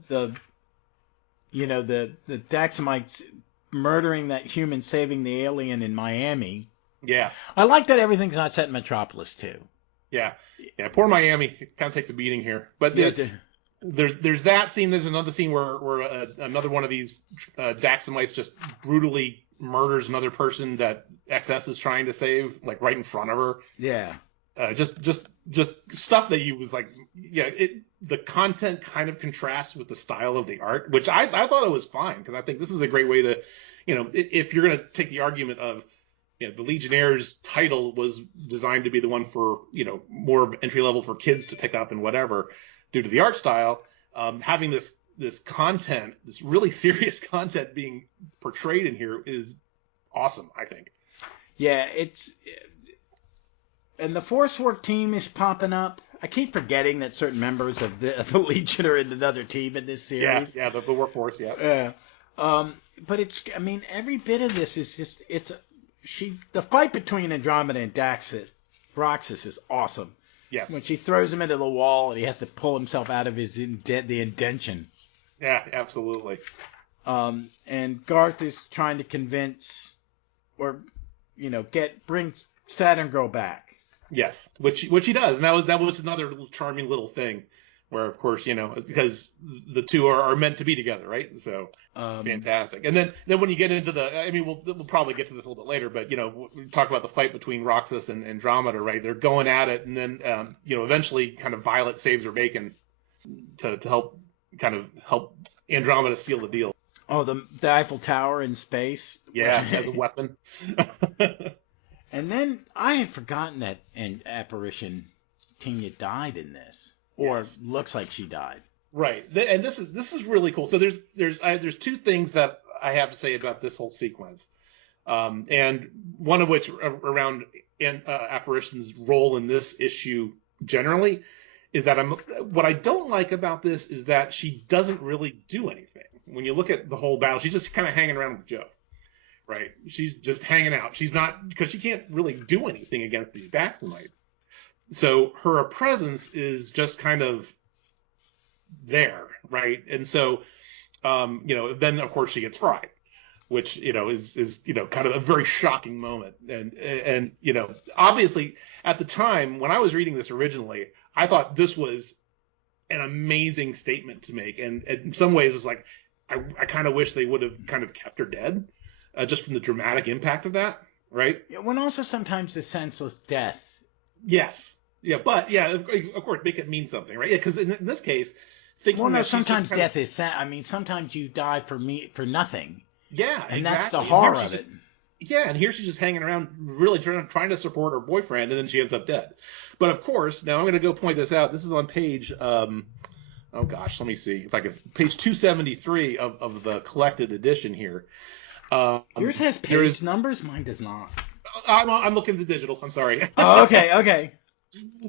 Daxamites murdering that human, saving the alien in Miami. Yeah. I like that everything's not set in Metropolis too. Yeah. Yeah. Poor Miami kind of takes a beating here. But there's that scene. There's another scene where another one of these Daxamites just brutally murders another person that XS is trying to save, like right in front of her. Yeah. Just stuff that you was like, the content kind of contrasts with the style of the art, which I thought it was fine, because I think this is a great way to, if you're going to take the argument of, the Legionnaires title was designed to be the one for, more entry level for kids to pick up and whatever, due to the art style, having this content, this really serious content being portrayed in here is awesome, I think. Yeah, and the Force Work team is popping up. I keep forgetting that certain members of the Legion are in another team in this series. Yeah, the workforce, yeah. But every bit of this is just, the fight between Andromeda and Roxxas is awesome. Yes. When she throws him into the wall and he has to pull himself out of the indention. Yeah, absolutely. And Garth is trying to convince, or bring Saturn Girl back. Yes, which he does, and that was another charming little thing, where of course because the two are meant to be together, right? So it's fantastic. And then when you get into we'll probably get to this a little bit later, but we talk about the fight between Roxxas and Andromeda, right? They're going at it, and then eventually kind of Violet saves her bacon to help Andromeda seal the deal. Oh, the Eiffel Tower in space. Yeah, as a weapon. And then I had forgotten that an apparition Tenya died in this, or looks like she died. Right, and this is really cool. So there's two things that I have to say about this whole sequence, and one of which around apparition's role in this issue generally is that what I don't like about this is that she doesn't really do anything. When you look at the whole battle, she's just kind of hanging around with Joe. Right, she's just hanging out. She's not, because she can't really do anything against these Daxamites. So her presence is just kind of there, right? And so, then of course she gets fried, which is kind of a very shocking moment. And obviously at the time when I was reading this originally, I thought this was an amazing statement to make, and in some ways it's like I kind of wish they would have kind of kept her dead. Just from the dramatic impact of that, right? When also sometimes the senseless death. Yes. Yeah, but yeah, of course, make it mean something, right? Yeah, because in this case, sometimes death is sad. I mean, sometimes you die for nothing. Yeah, and that's the horror of it. Yeah, and here she's just hanging around, really trying to support her boyfriend, and then she ends up dead. But of course, now I'm going to go point this out. This is on page. Oh gosh, let me see if I can. Page 273 of the collected edition here. Yours has page numbers. Mine does not. I'm looking at the digital. I'm sorry. Oh, okay.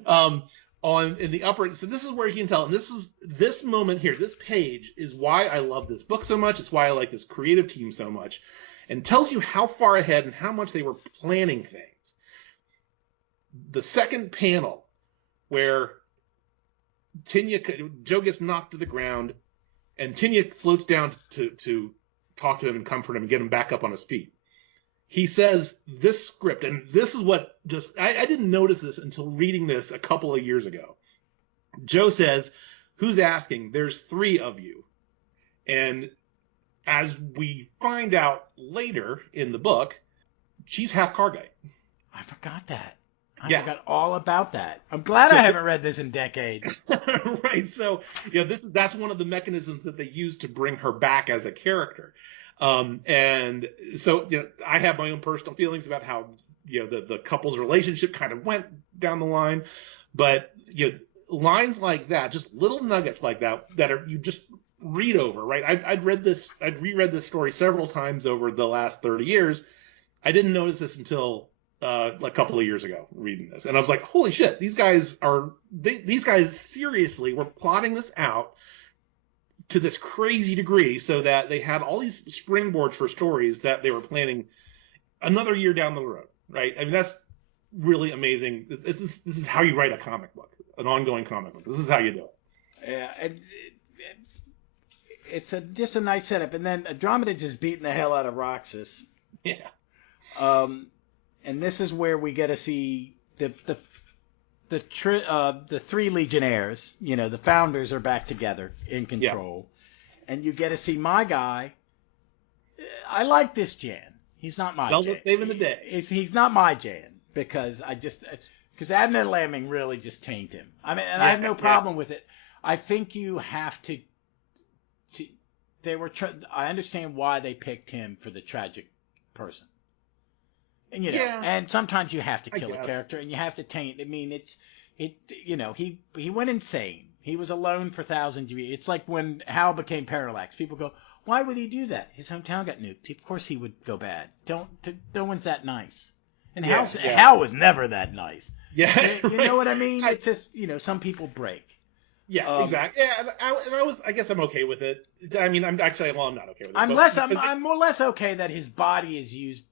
In the upper, so this is where you can tell. And this moment here, this page is why I love this book so much. It's why I like this creative team so much, and tells you how far ahead and how much they were planning things. The second panel, where Joe gets knocked to the ground, and Tenya floats down to talk to him and comfort him and get him back up on his feet. He says this script, and this is what I didn't notice this until reading this a couple of years ago. Joe says, "Who's asking? There's 3 of you." And as we find out later in the book, she's half Kargite. I forgot that. I forgot all about that. I'm glad I haven't read this in decades. Right. So, that's one of the mechanisms that they use to bring her back as a character. And so, I have my own personal feelings about how, the couple's relationship kind of went down the line. But, lines like that, just little nuggets like that you just read over, right? I'd reread this story several times over the last 30 years. I didn't notice this until a couple of years ago reading this, and I was like, holy shit, these guys seriously were plotting this out to this crazy degree so that they had all these springboards for stories that they were planning another year down the road, right? I mean, that's really amazing. This is how you write a comic book, an ongoing comic book. This is how you do it. Yeah, it's just a nice setup, and then Andromeda just beating the hell out of Roxxas. Yeah. And this is where we get to see the 3 Legionnaires. The founders are back together in control, and you get to see my guy. I like this Jan. He's not my Jan. Saving the day. He's not my Jan because Abner Lamming really just tanked him. I mean, and I have no problem with it. I think you have to. I understand why they picked him for the tragic person. And and sometimes you have to kill a character, and you have to taint. I mean, he went insane. He was alone for thousands of years. It's like when Hal became Parallax. People go, why would he do that? His hometown got nuked. Of course he would go bad. No one's that nice. And Hal was never that nice. Yeah, you know what I mean? It's just some people break. Yeah, exactly. Yeah, and I guess I'm okay with it. I mean, I'm not okay with it. I'm more or less okay that his body is used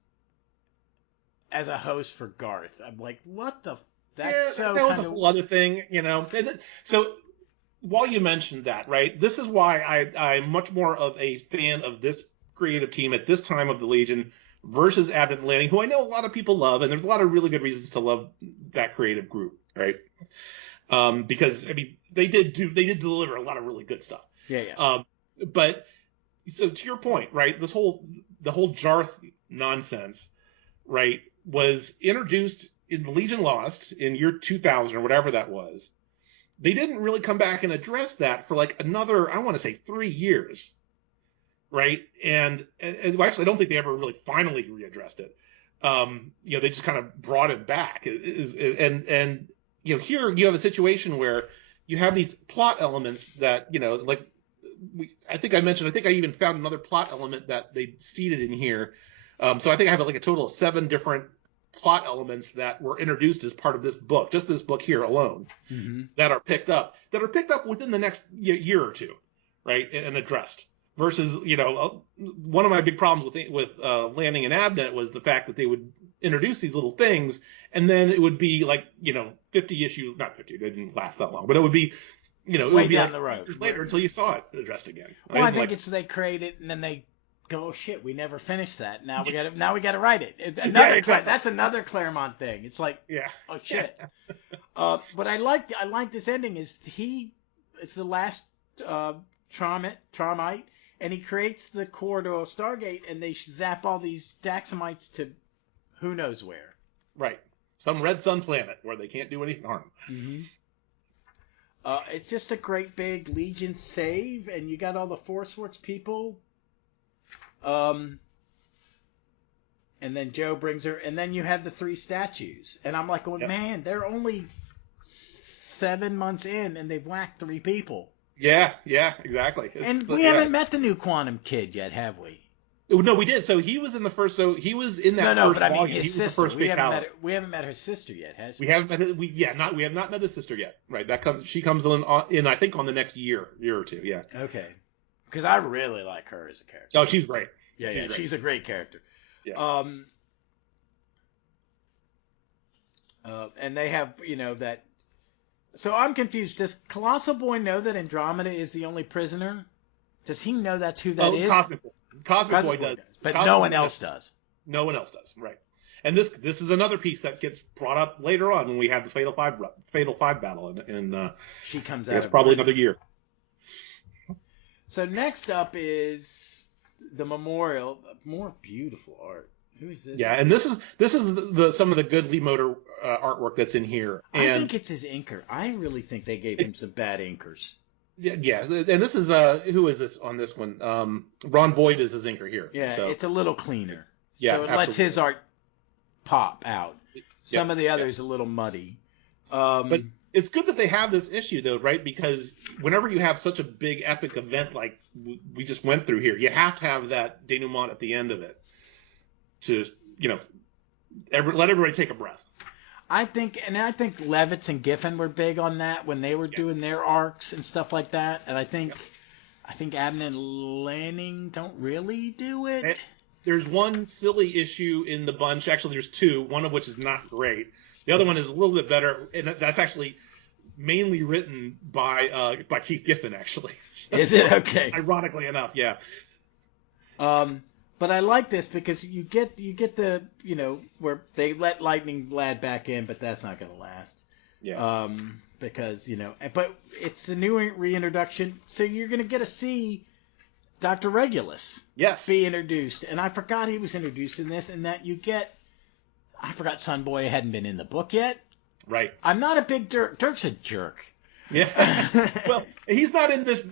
as a host for Garth. I'm like, what the? That was a whole other thing, So while you mentioned that, right, this is why I'm much more of a fan of this creative team at this time of the Legion versus Abnett and Lanning, who I know a lot of people love, and there's a lot of really good reasons to love that creative group, right? Because I mean, they did deliver a lot of really good stuff. Yeah. But so to your point, right, the whole Jarth nonsense, right, was introduced in the Legion Lost in year 2000 or whatever that was. They didn't really come back and address that for like another, I want to say 3 years, right? And actually, I don't think they ever really finally readdressed it. They just kind of brought it back. And here you have a situation where you have these plot elements that, I think I even found another plot element that they seeded in here. So I think I have like a total of 7 different plot elements that were introduced as part of this book, just this book here alone, that are picked up within the next year or two, right, and addressed. Versus, one of my big problems with Lanning and Abnett was the fact that they would introduce these little things, and then it would be like 50 issues, not 50, they didn't last that long, but it would be it would be down like the road years later until you saw it addressed again. Well, I think it's they create it and then they go, oh shit, we never finished that. Now we got to write it. Exactly. That's another Claremont thing. It's like, oh shit. But I like this ending. It's the last Traumite, and he creates the corridor of Stargate, and they zap all these Daxamites to who knows where. Right. Some red sun planet where they can't do any harm. Mm-hmm. It's just a great big Legion save, and you got all the Force Works people. And then Joe brings her, and then you have the 3 statues. And I'm like, man, they're only 7 months in, and they've whacked 3 people. Yeah, exactly. And we haven't met the new Quantum Kid yet, have we? No, we did. So he was in the first. So he was in that. No, first but I mean volume. his sister. We haven't met her sister yet, has we? We haven't met her. We have not met his sister yet. Right. She comes in I think on the next year or two. Yeah. Okay. Because I really like her as a character. Oh, she's great. Yeah, she's a great character. Yeah. And they have that. So I'm confused. Does Colossal Boy know that Andromeda is the only prisoner? Does he know that's who that is? Cosmic Boy does. But no one else does. No one else does. Right. And this is another piece that gets brought up later on when we have the Fatal Five battle, and she comes out. It's probably another year. So next up is the memorial. More beautiful art. Who is this? Yeah, and this is some of the good Lee Motor artwork that's in here. And I think it's his inker. I really think they gave him some bad inkers. Yeah, and this is who is this on this one? Ron Boyd is his inker here. Yeah, so it's a little cleaner. Yeah, so it lets his art pop out. Some of the others a little muddy. But it's good that they have this issue though, right? Because whenever you have such a big epic event like we just went through here, you have to have that denouement at the end of it to let everybody take a breath. I think Levitz and Giffen were big on that when they were doing their arcs and stuff like that. And I think Abnett and Lanning don't really do it. There's one silly issue in the bunch. Actually, there's 2. One of which is not great. The other one is a little bit better, and that's actually mainly written by Keith Giffen. Actually, so, is it okay? Ironically enough, yeah. But I like this because you get the where they let Lightning Lad back in, but that's not going to last. Yeah. Because but it's the new reintroduction, so you're going to get to see Dr. Regulus. Yes. Be introduced, and I forgot he was introduced in this, and that you get. I forgot Sunboy hadn't been in the book yet. Right. I'm not a big Dirk. Dirk's a jerk. Yeah. Well, he's not in this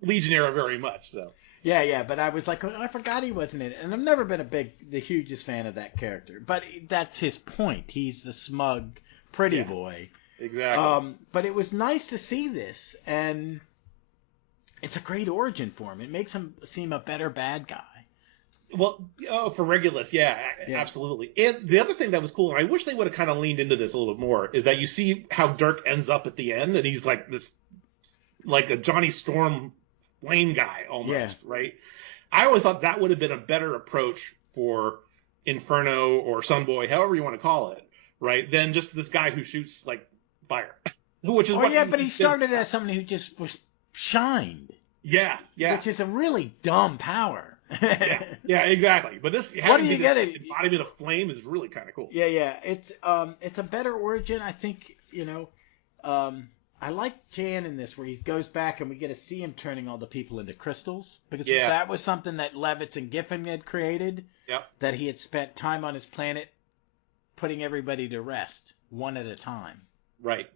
Legion era very much, so. Yeah, but I was like, oh, I forgot he wasn't in it. And I've never been the hugest fan of that character. But that's his point. He's the smug, pretty boy. Exactly. But it was nice to see this. And it's a great origin for him. It makes him seem a better bad guy. Well, for Regulus, yeah, absolutely. And the other thing that was cool, and I wish they would have kind of leaned into this a little bit more, is that you see how Dirk ends up at the end, and he's like a Johnny Storm flame guy almost, right? I always thought that would have been a better approach for Inferno or Sunboy, however you want to call it, right, than just this guy who shoots like fire. Which is but he started as somebody who just was shined. Yeah. Which is a really dumb power. yeah, exactly. But this embodiment of flame is really kind of cool. Yeah. It's a better origin, I think. I like Jan in this, where he goes back and we get to see him turning all the people into crystals, because that was something that Levitz and Giffen had created. Yep. That he had spent time on his planet putting everybody to rest one at a time. Right.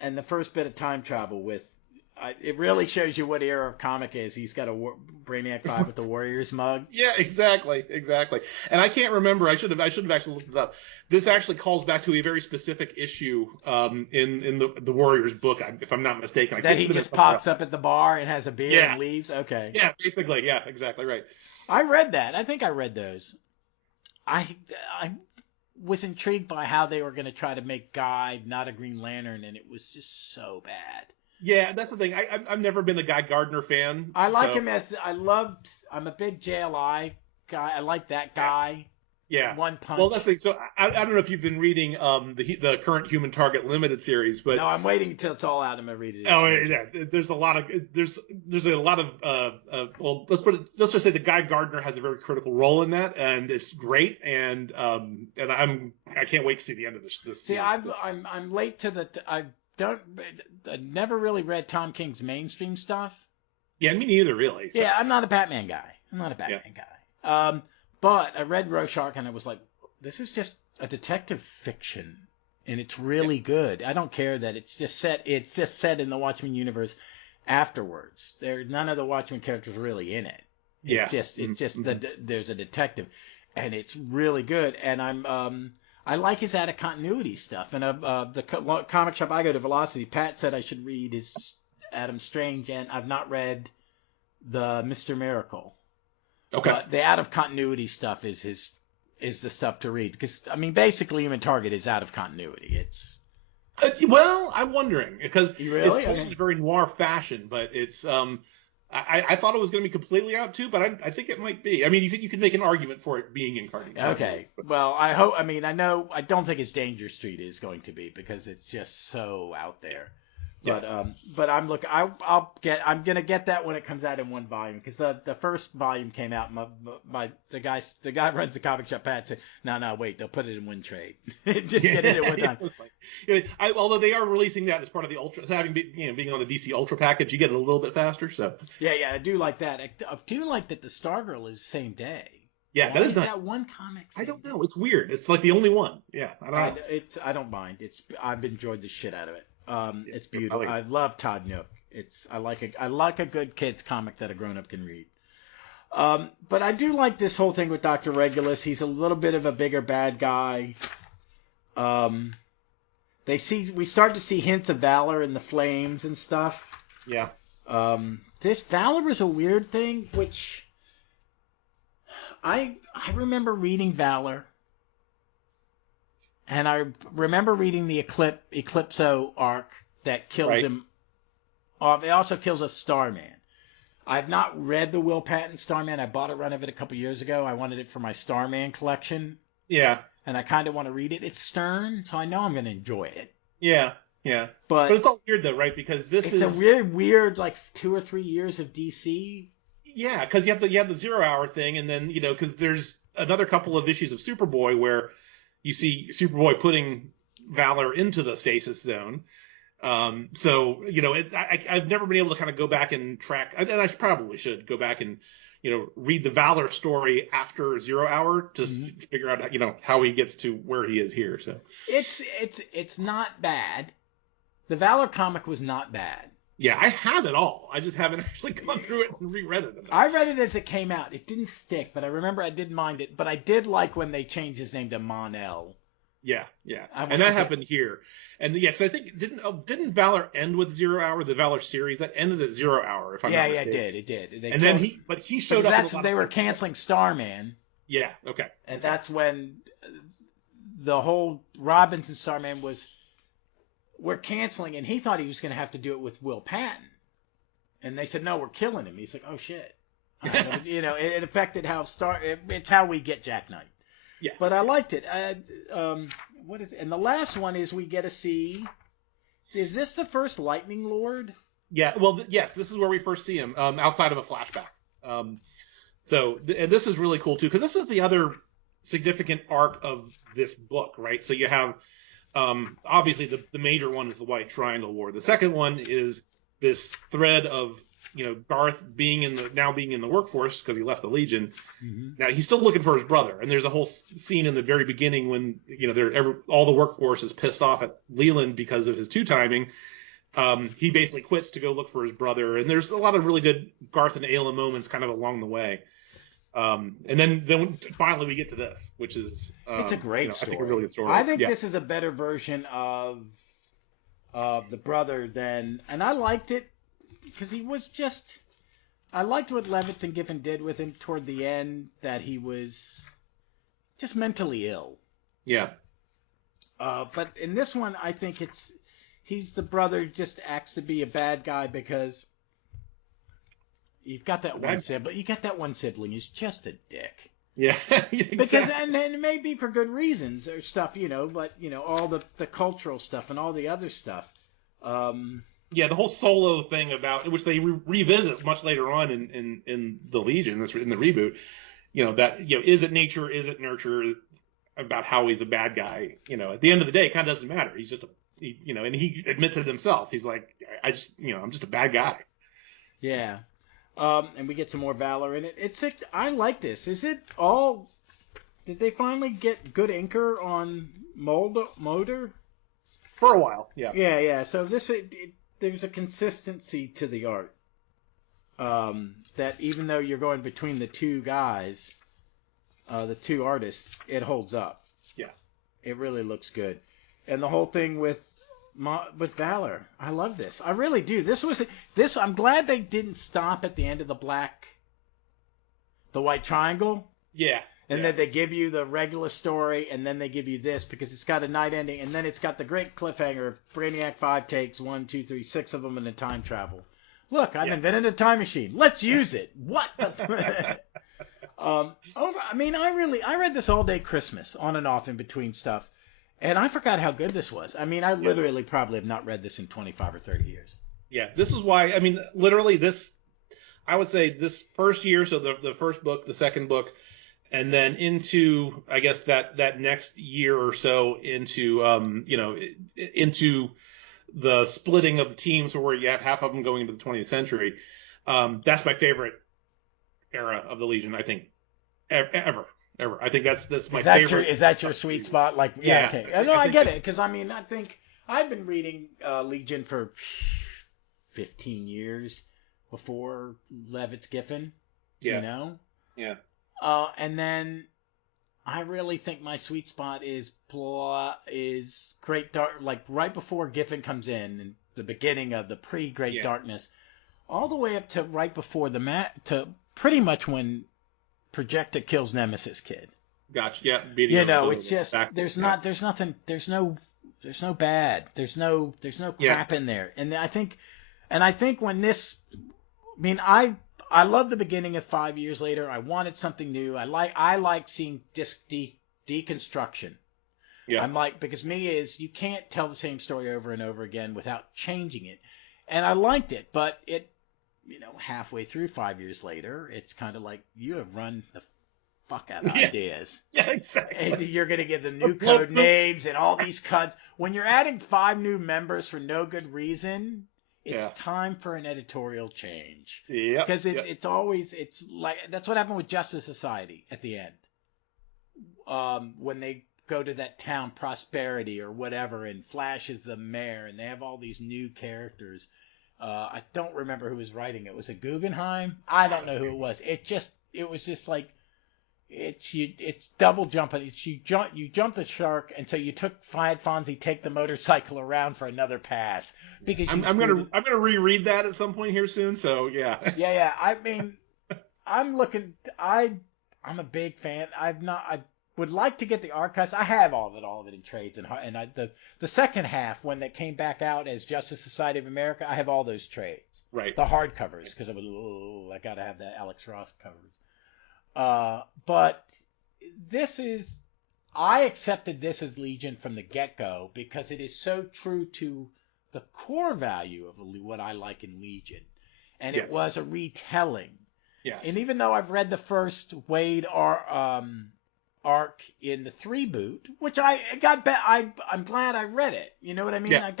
And the first bit of time travel it really shows you what era of comic is. He's got a Brainiac 5 with the Warriors mug. Yeah, exactly. And I can't remember. I should have actually looked it up. This actually calls back to a very specific issue in the Warriors book, if I'm not mistaken. That he just pops up at the bar and has a beer and leaves? Okay. Yeah, basically. Yeah, exactly right. I read that. I think I read those. I was intrigued by how they were going to try to make Guy not a Green Lantern, and it was just so bad. Yeah, that's the thing. I've never been a Guy Gardner fan. I like him I'm a big JLI guy. I like that guy. Yeah. One Punch. Well, that's the thing. So I don't know if you've been reading the current Human Target Limited series, but no, I'm waiting until it's all out. I'm gonna read it. Oh yeah, there's a lot of well, let's just say that Guy Gardner has a very critical role in that, and it's great, and I can't wait to see the end of this. See, series. I'm late to the. I never really read Tom King's mainstream stuff. Yeah, me neither, really. So. Yeah, I'm not a Batman guy. Guy. But I read Rorschach and I was like, this is just a detective fiction, and it's really good. I don't care that it's just set in the Watchmen universe afterwards. None of the Watchmen characters are really in it. There's a detective, and it's really good. And I like his out of continuity stuff. And the comic shop I go to, Velocity, Pat said I should read his Adam Strange, and I've not read the Mr. Miracle. Okay. But the out of continuity stuff is the stuff to read, because basically Human Target is out of continuity. It's well, I'm wondering, because really? It's told in a very noir fashion, but it's I thought it was going to be completely out too, but I think it might be. You could make an argument for it being in continuity. Okay. Well, I hope. I don't think it's Danger Street is going to be, because it's just so out there. But I'm I'm gonna get that when it comes out in one volume, because the first volume came out. The guy runs the comic shop. Pat said, no, wait, they'll put it in one trade. Just get it at one time. Although they are releasing that as part of the Ultra, being on the DC Ultra package, you get it a little bit faster. So yeah, I do like that. I do like that the Stargirl is same day. Yeah, Why is that one comic? I don't know. It's weird. It's like the only one. Yeah, I don't know. I don't mind. I've enjoyed the shit out of it. It's beautiful. I love Todd Nook. I like a good kids comic that a grown up can read. But I do like this whole thing with Dr. Regulus. He's a little bit of a bigger bad guy. We start to see hints of Valor in the Flames and stuff. Yeah. This Valor is a weird thing, which I remember reading Valor. And I remember reading the Eclipso arc that kills him off. It also kills a Starman. I've not read the Will Patton Starman. I bought a run of it a couple years ago. I wanted it for my Starman collection. Yeah. And I kind of want to read it. It's Stern, so I know I'm going to enjoy it. Yeah. But it's all weird, though, right? Because it's a weird, like 2 or 3 years of DC. Yeah, because you have the 0 Hour thing, and then, because there's another couple of issues of Superboy where you see Superboy putting Valor into the stasis zone. So, I've never been able to kind of go back and track, and I probably should go back and, read the Valor story after 0 Hour to figure out, how he gets to where he is here. So it's not bad. The Valor comic was not bad. Yeah, I have it all. I just haven't actually gone through it and reread it. I read it as it came out. It didn't stick, but I remember I did mind it. But I did like when they changed his name to Mon-El. Yeah. And that happened here. And because I think didn't Valor end with 0 Hour? The Valor series that ended at 0 Hour, if I'm not mistaken. Yeah, it did. Then he showed up. They were canceling Starman. Yeah. Okay. And that's when the whole Robinson Starman we're canceling, and he thought he was going to have to do it with Will Patton. And they said, no, we're killing him. He's like, oh, shit. It affected how it's how we get Jack Knight. Yeah. But I liked it. What is it? And the last one is we get to see. Is this the first Lightning Lord? Yeah. Well, yes. This is where we first see him outside of a flashback. And this is really cool too, because this is the other significant arc of this book, right? So you have obviously the major one is the White Triangle War. The second one is this thread of Garth being in the workforce because he left the Legion. Mm-hmm. Now he's still looking for his brother, and there's a whole scene in the very beginning when all the workforce is pissed off at Leland because of his two-timing. He basically quits to go look for his brother, and there's a lot of really good Garth and Ayla moments kind of along the way. And then finally we get to this, which is it's a great story. I think a really good story. I think this is a better version of the brother than, and I liked it. Because he was I liked what Levitz and Giffen did with him toward the end, that he was just mentally ill. Yeah. But in this one, I think he's the brother who just acts to be a bad guy because you've got that one sibling. You got that one sibling who's just a dick. Yeah. Exactly. Because and it may be for good reasons or stuff, but all the cultural stuff and all the other stuff. Yeah, the whole Solo thing about which they revisit much later on in the Legion, in the reboot. Is it nature, is it nurture? About how he's a bad guy. At the end of the day, it kind of doesn't matter. He's just and he admits it himself. He's like, I'm just a bad guy. Yeah. And we get some more valor in it. I like this. Is it all? Did they finally get good inker on Motor? For a while, yeah. Yeah. So there's a consistency to the art. That even though you're going between the two guys, the two artists, it holds up. Yeah. It really looks good. And the whole thing with Valor, I love this. I really do. I'm glad they didn't stop at the end of the White Triangle. Yeah. And then they give you the Regulus story, and then they give you this, because it's got a night ending, and then it's got the great cliffhanger of Brainiac 5 takes 1, 2, 3, 6 of them in a time travel. Look, I've invented a time machine. Let's use it. What the... I read this all day Christmas, on and off in between stuff, and I forgot how good this was. I literally probably have not read this in 25 or 30 years. Yeah, this is why, literally this, I would say this first year, so the first book, the second book, and then into, I guess, that next year or so into the splitting of the teams where you have half of them going into the 20th century. That's my favorite era of the Legion, I think, ever. I think that's my favorite. Is that your sweet spot? Like, yeah. Okay. No, I get it. Because, I think I've been reading Legion for 15 years before Levitz Giffen. Yeah. Yeah. And then I really think my sweet spot is Great Dark, like right before Giffen comes in, and the beginning of the pre-Great Darkness, all the way up to right before to pretty much when Projecta kills Nemesis Kid. Gotcha. Yeah. It's just there's no bad, there's no crap in there, and I think when this, I love the beginning of 5 years later. I wanted something new. I like seeing deconstruction. Yeah. Because you can't tell the same story over and over again without changing it. And I liked it, but it, halfway through 5 years later, it's kind of like you have run the fuck out of ideas. Yeah, exactly. And you're going to give them new code names and all these cuts. When you're adding 5 new members for no good reason, it's time for an editorial change. Yeah. Because it's always, it's like, that's what happened with Justice Society at the end. When they go to that town, Prosperity or whatever, and Flash is the mayor, and they have all these new characters. I don't remember who was writing it. Was it Guggenheim? I don't know who it was. It was just like, it's double jumping. You jump the shark, and so you had Fonzie take the motorcycle around for another pass because I'm gonna reread that at some point here soon. So yeah. Yeah. I'm a big fan. would like to get the archives. I have all of it in trades, the second half when they came back out as Justice Society of America, I have all those trades, right? The hardcovers, because I got to have the Alex Ross covers. But I accepted this as Legion from the get-go because it is so true to the core value of what I like in Legion, and it was a retelling. Yes. And even though I've read the first Wade arc in the 3-boot, which I'm glad I read it. You know what I mean? Yeah.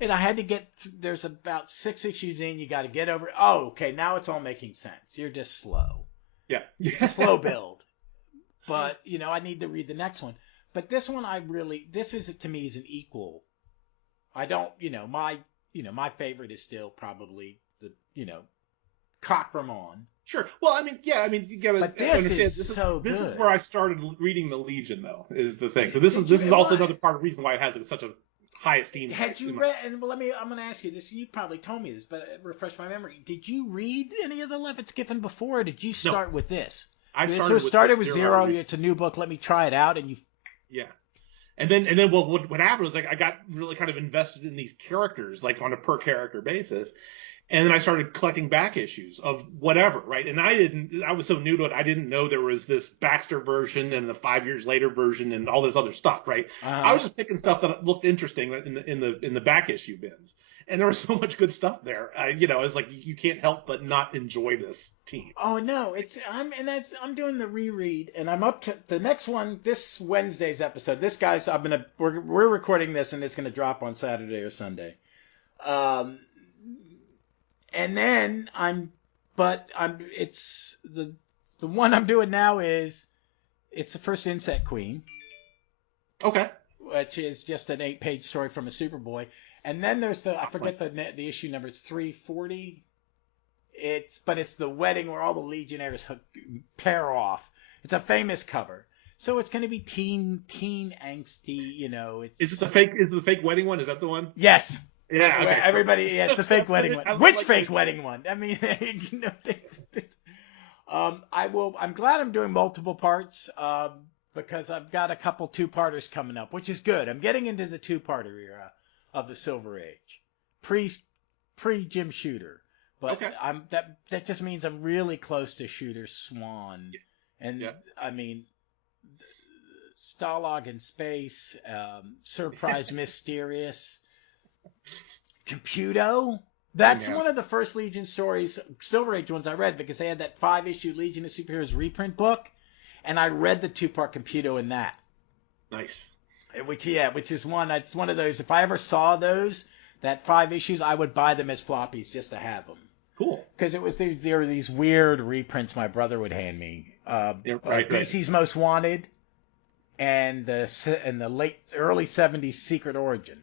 I had to get. There's about 6 issues in. You got to get over. Oh, okay. Now it's all making sense. You're just slow. Yeah. Slow build. But I need to read the next one. But this one, to me is an equal. I don't. My favorite is still probably the Cockramon. Sure. Well, you gotta understand. This is where I started reading the Legion, though, is the thing. So this is also another part of the reason why it has such a high esteem. Had you read? And I'm going to ask you this. You probably told me this, but refresh my memory. Did you read any of the Levitt Giffen before, or did you start with this? I started with Zero. It's a new book. Let me try it out, and you. Yeah. And then what happened was I got really kind of invested in these characters, on a per character basis. And then I started collecting back issues of whatever, right? And I was so new to it, I didn't know there was this Baxter version and the 5 years later version and all this other stuff, right? I was just picking stuff that looked interesting in the back issue bins. And there was so much good stuff there. It's like you can't help but not enjoy this team. Oh no, I'm doing the reread, and I'm up to the next one. This Wednesday's episode. This guy's we're recording this, and it's gonna drop on Saturday or Sunday. And then it's the one I'm doing now it's the first Insect Queen. Okay. Which is just an 8-page story from a Superboy. And then there's I forget the issue number. It's 340. It's the wedding where all the Legionnaires pair off. It's a famous cover. So it's going to be teen angsty, Is this is the fake wedding one? Is that the one? Yes. Yeah, okay. Everybody, it's the fake wedding one. Which fake wedding one? I mean, I'm glad I'm doing multiple parts, because I've got a couple 2-parters coming up, which is good. I'm getting into the 2-parter era of the Silver Age, pre Jim Shooter. But okay. That just means I'm really close to Shooter's Swan, and Stalag in Space, Surprise Mysterious. Computo. That's one of the first Legion stories, Silver Age ones I read, because they had that 5-issue Legion of Superheroes reprint book, and I read the 2-part Computo in that. Nice. Which is one. It's one of those. If I ever saw those, that 5 issues, I would buy them as floppies just to have them. Cool. Because there were these weird reprints my brother would hand me. DC's Most Wanted, and the early '70s Secret Origin.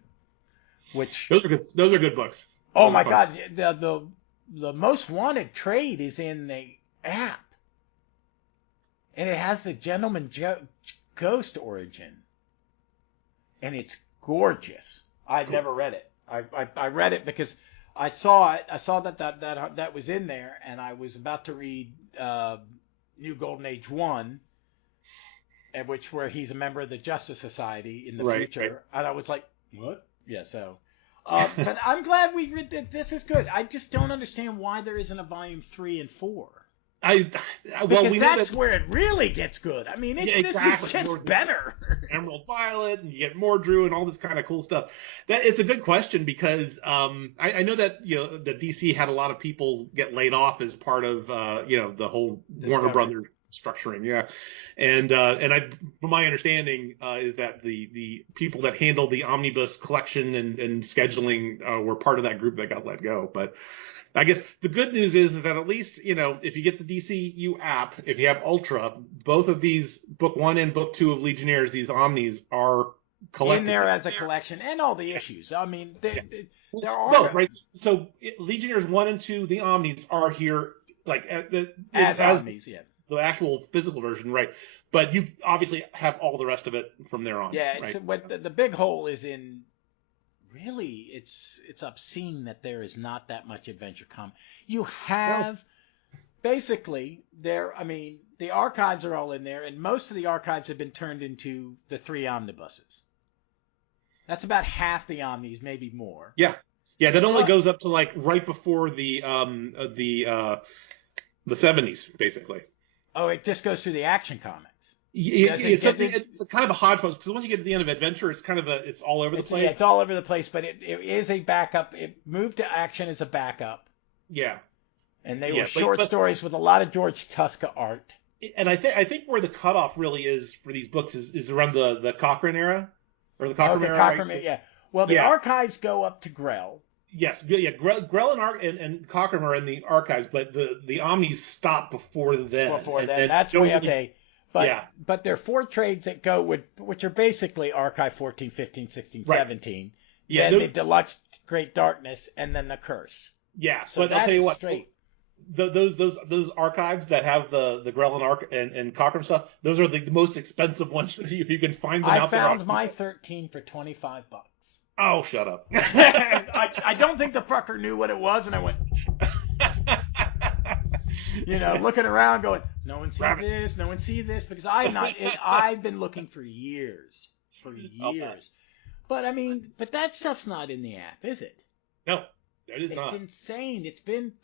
Which those are good books. Oh my God, the Most Wanted trade is in the app, and it has the Gentleman Ghost origin, and it's gorgeous. I'd never read it. I read it because I saw it. I saw that was in there, and I was about to read New Golden Age 1, where he's a member of the Justice Society in the future, right. And I was like, what? Yeah, so. But I'm glad we read that. This is good. I just don't understand why there isn't a volume 3 and 4. Because that's where it really gets good. I mean, this gets better. Emerald Violet, and you get Mordru, and all this kind of cool stuff. It's a good question because I know that the DC had a lot of people get laid off as part of the whole Warner Brothers structuring. Yeah, and from my understanding is that the people that handled the omnibus collection and scheduling were part of that group that got let go, but. I guess the good news is that at least, if you get the DCU app, if you have Ultra, both of these book 1 and book 2 of Legionnaires, these Omnis are collected. In there as a collection and all the issues. I mean, there are both, right? So Legionnaires 1 and 2, the Omnis are here as Omnis, yeah. The actual physical version, right? But you obviously have all the rest of it from there on. Yeah, right? The big hole is in. Really, it's obscene that there is not that much adventure comic. You have basically there the archives are all in there, and most of the archives have been turned into the 3 omnibuses. That's about half the omnis, maybe more. Yeah. Yeah, that only goes up to like right before the 70s, basically. Oh, it just goes through the Action Comics. It's kind of a hodgepodge, because once you get to the end of Adventure, it's kind of it's all over the place. Yeah, it's all over the place, but it is a backup. It moved to Action as a backup. Yeah. And they were short stories with a lot of George Tuska art. And I think where the cutoff really is for these books is around the Cochrane era, or the Cochrane era. Cochrane, right? Yeah. Well, the archives go up to Grell. Yes, yeah. Grell and Cochrane are in the archives, but the Omnis stop before then. That's way okay. But there are 4 trades that go which are basically Archive 14, 15, 16, right. 17. Yeah. Then the Deluxe Great Darkness, and then the Curse. Yeah. So but I'll tell you what. Straight. Those archives that have the Grell and Cochrane stuff, those are the most expensive ones if you can find them out there. I found my 13 for $25. Oh, shut up. I don't think the fucker knew what it was, and I went, looking around going, no one see this, no one see this, because I've been looking for years. Okay. But that stuff's not in the app, is it? No, it is not. It's insane.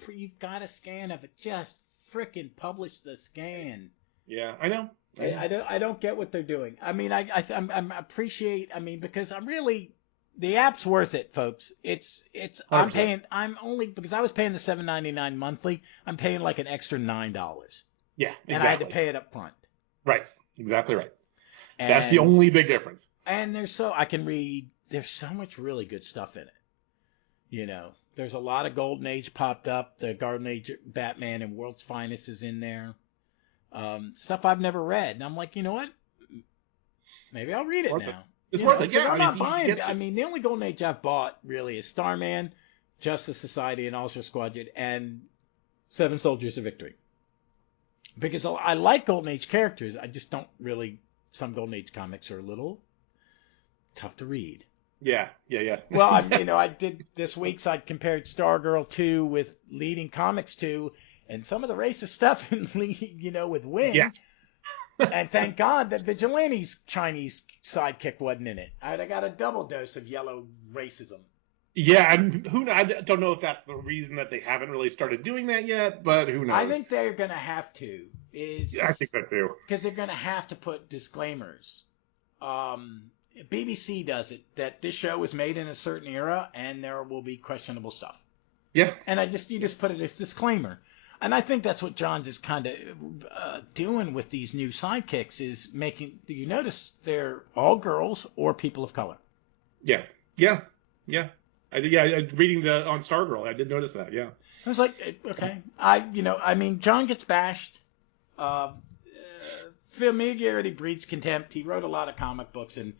You've got a scan of it. Just frickin' publish the scan. Yeah, I know. I don't get what they're doing. I mean, I appreciate, because I'm really, the app's worth it, folks. It's 100%. Because I was paying the $7.99 monthly, I'm paying like an extra $9. Yeah, exactly. And I had to pay it up front. Right, exactly right. That's the only big difference. And there's so much really good stuff in it. There's a lot of Golden Age popped up. The Golden Age Batman and World's Finest is in there. Stuff I've never read. And I'm like, you know what? Maybe I'll read it now. It's worth it. Yeah, I'm not buying. The only Golden Age I've bought really is Starman, Justice Society, and All-Star Squadron, and Seven Soldiers of Victory. Because I like Golden Age characters. I just don't really. Some Golden Age comics are a little tough to read. Yeah. Well, I did this week's. I compared Stargirl 2 with Leading Comics 2, and some of the racist stuff in with Wing. Yeah. And thank God that Vigilante's Chinese sidekick wasn't in it. I got a double dose of yellow racism. Yeah, I don't know if that's the reason that they haven't really started doing that yet, but who knows? I think they're going to have to. I think that too. Because they're going to have to put disclaimers. BBC does it, that this show was made in a certain era and there will be questionable stuff. Yeah. And you just put it as disclaimer. And I think that's what Johns is kind of doing with these new sidekicks, is making, you notice they're all girls or people of color. Yeah. Reading on Stargirl, I did notice that. Yeah. I was like, okay, John gets bashed. Familiarity breeds contempt. He wrote a lot of comic books, and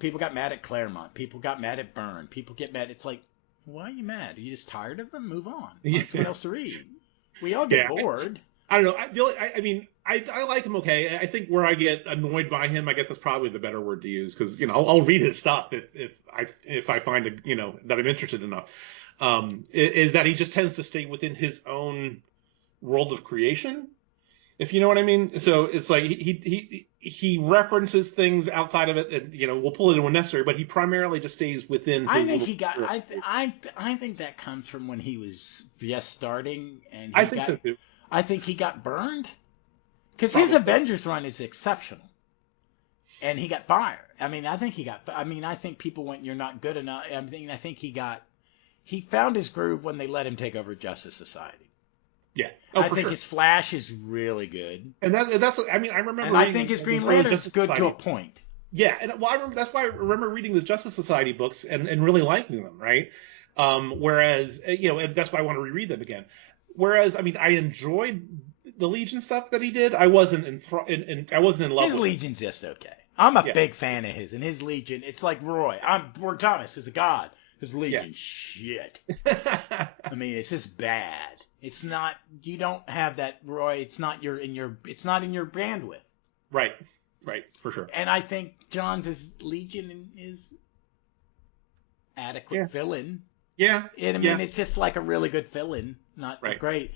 people got mad at Claremont. People got mad at Byrne. People get mad. It's like, why are you mad? Are you just tired of them? Move on. Find someone else to read. We all get bored. I don't know. I like him okay. I think where I get annoyed by him, I guess that's probably the better word to use, because I'll read his stuff if I find that I'm interested enough. Is that he just tends to stay within his own world of creation, if you know what I mean. So it's like he references things outside of it, and we'll pull it in when necessary, but he primarily just stays within. I think that comes from when he was just starting, and I think so too. I think he got burned because his Avengers run is exceptional, and he got fired. I think people went, "You're not good enough." I think he found his groove when they let him take over Justice Society. Yeah, I think his Flash is really good, and that's. I remember. And I think his Green Lantern's good to a point. Yeah, and that's why I remember reading the Justice Society books and really liking them, right? Whereas and that's why I want to reread them again. Whereas I enjoyed the Legion stuff that he did. I wasn't I wasn't in love. His Legion's just okay. I'm a big fan of his, and his Legion. It's like Roy. Ward Thomas is a god. His Legion shit. It's just bad. It's not. You don't have that, Roy. It's not in your bandwidth. Right, for sure. And I think Johns' Legion is adequate fill-in. Yeah. It's just like a really good fill-in, not great.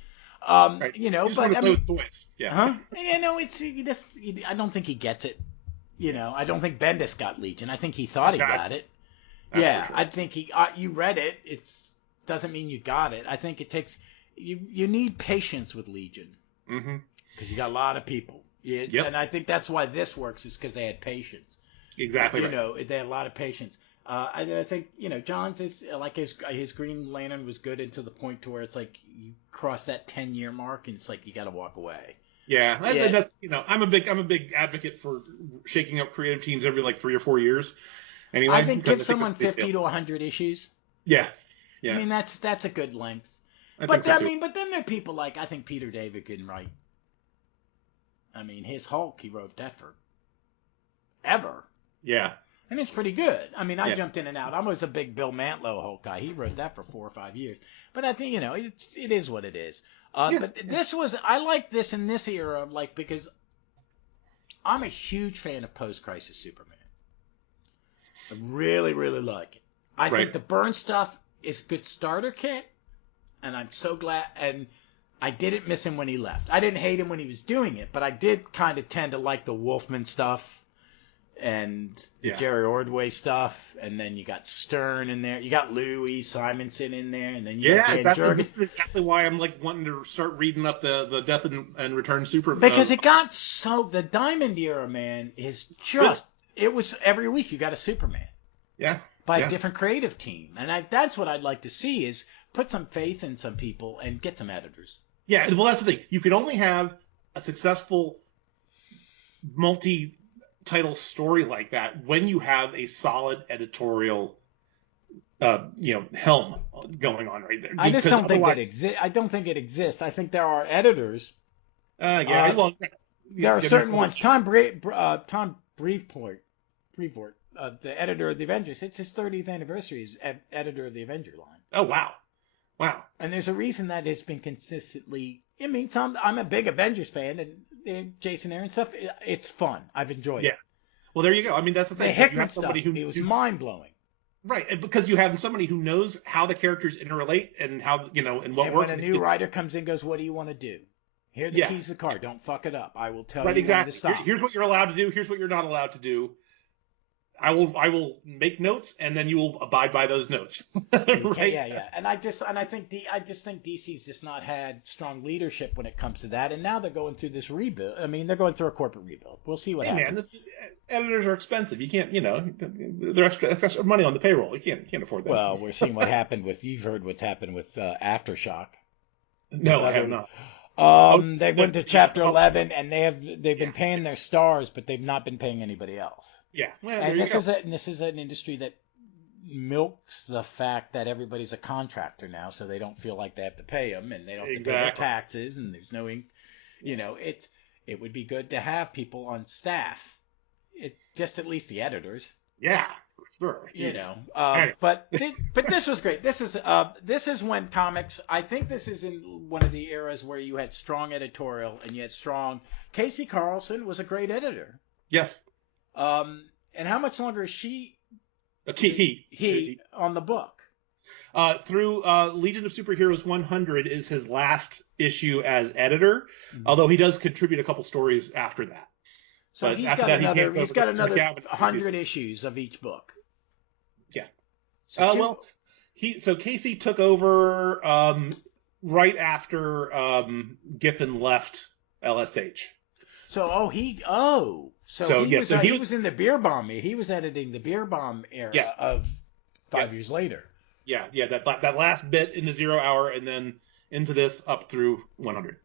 Right. You know, You just but want to I play mean, with toys. Yeah. huh? You know, I don't think he gets it. You know, I don't think Bendis got Legion. I think he thought he got it. Yeah, sure. I think you read it. Doesn't mean you got it. I think it takes you need patience with Legion because you got a lot of people. Yeah, and I think that's why this works is because they had patience. Exactly. You know, they had a lot of patience. I think John's is like his Green Lantern was good until the point to where it's like you cross that 10-year mark and it's like you got to walk away. Yeah, that's I'm a big advocate for shaking up creative teams every like 3 or 4 years. Anyway, I think give someone 50 to 100 issues. Yeah. I mean that's a good length. But then there are people like I think Peter David can write. I mean his Hulk he wrote that for ever. Yeah. And it's pretty good. I mean, I jumped in and out. I was a big Bill Mantlo Hulk guy. He wrote that for 4 or 5 years. But I think, it is what it is. But I like this in this era, like, because I'm a huge fan of post-crisis Superman. I really, really like it. I think the Byrne stuff is a good starter kit. And I'm so glad. And I didn't miss him when he left. I didn't hate him when he was doing it. But I did kind of tend to like the Wolfman stuff. And the Jerry Ordway stuff, and then you got Stern in there. You got Louis Simonson in there, and then you got Dan Jurgens. This is exactly why I'm like wanting to start reading up the Death and Return Super. Because it got the Diamond era, man, is just it was every week you got a Superman. Yeah. By a different creative team, and that's what I'd like to see is put some faith in some people and get some editors. Yeah, well that's the thing. You can only have a successful multi-title story like that when you have a solid editorial helm going on right there. I just don't think it exists. I don't think it exists. I think there are editors. There are certain ones. Tom Brevoort, the editor of the Avengers. It's his 30th anniversary as editor of the Avenger line. Oh wow. And there's a reason that it's been consistently. I mean, I'm a big Avengers fan, and Jason Aaron stuff. It's fun. I've enjoyed it. Yeah. Well, there you go. I mean, that's the thing. The Hickman stuff. It was mind blowing. Right, because you have somebody who knows how the characters interrelate and how and what works. When a new writer comes in, goes, "What do you want to do? Here are the keys to the car. Don't fuck it up. I will tell you when to stop. Here's what you're allowed to do. Here's what you're not allowed to do. I will make notes, and then you will abide by those notes." Right? Yeah. And I just think DC's just not had strong leadership when it comes to that, and now they're going through this rebuild. I mean, they're going through a corporate rebuild. We'll see what happens. Man, editors are expensive. You can't, they're extra money on the payroll. You can't afford that. Well, we're seeing what happened with. You've heard what's happened with Aftershock. No, I have not. They went to Chapter 11, and they've been paying their stars, but they've not been paying anybody else. Yeah, well, and this is an industry that milks the fact that everybody's a contractor now, so they don't feel like they have to pay them, and they don't have to pay their taxes, and there's no, it would be good to have people on staff, just at least the editors. Yeah, for sure. But this was great. This is when comics. I think this is in one of the eras where you had strong editorial and you had strong. Casey Carlson was a great editor. Yes. And how much longer is he on the book? Through Legion of Superheroes 100 is his last issue as editor, although he does contribute a couple stories after that. So but he's after got another 100 issues of each book. Yeah. So Casey took over right after Giffen left LSH. He was in the Beer Bomb. He was editing the Beer Bomb era of 5 years later. Yeah, that last bit in the 0 hour and then into this up through 100.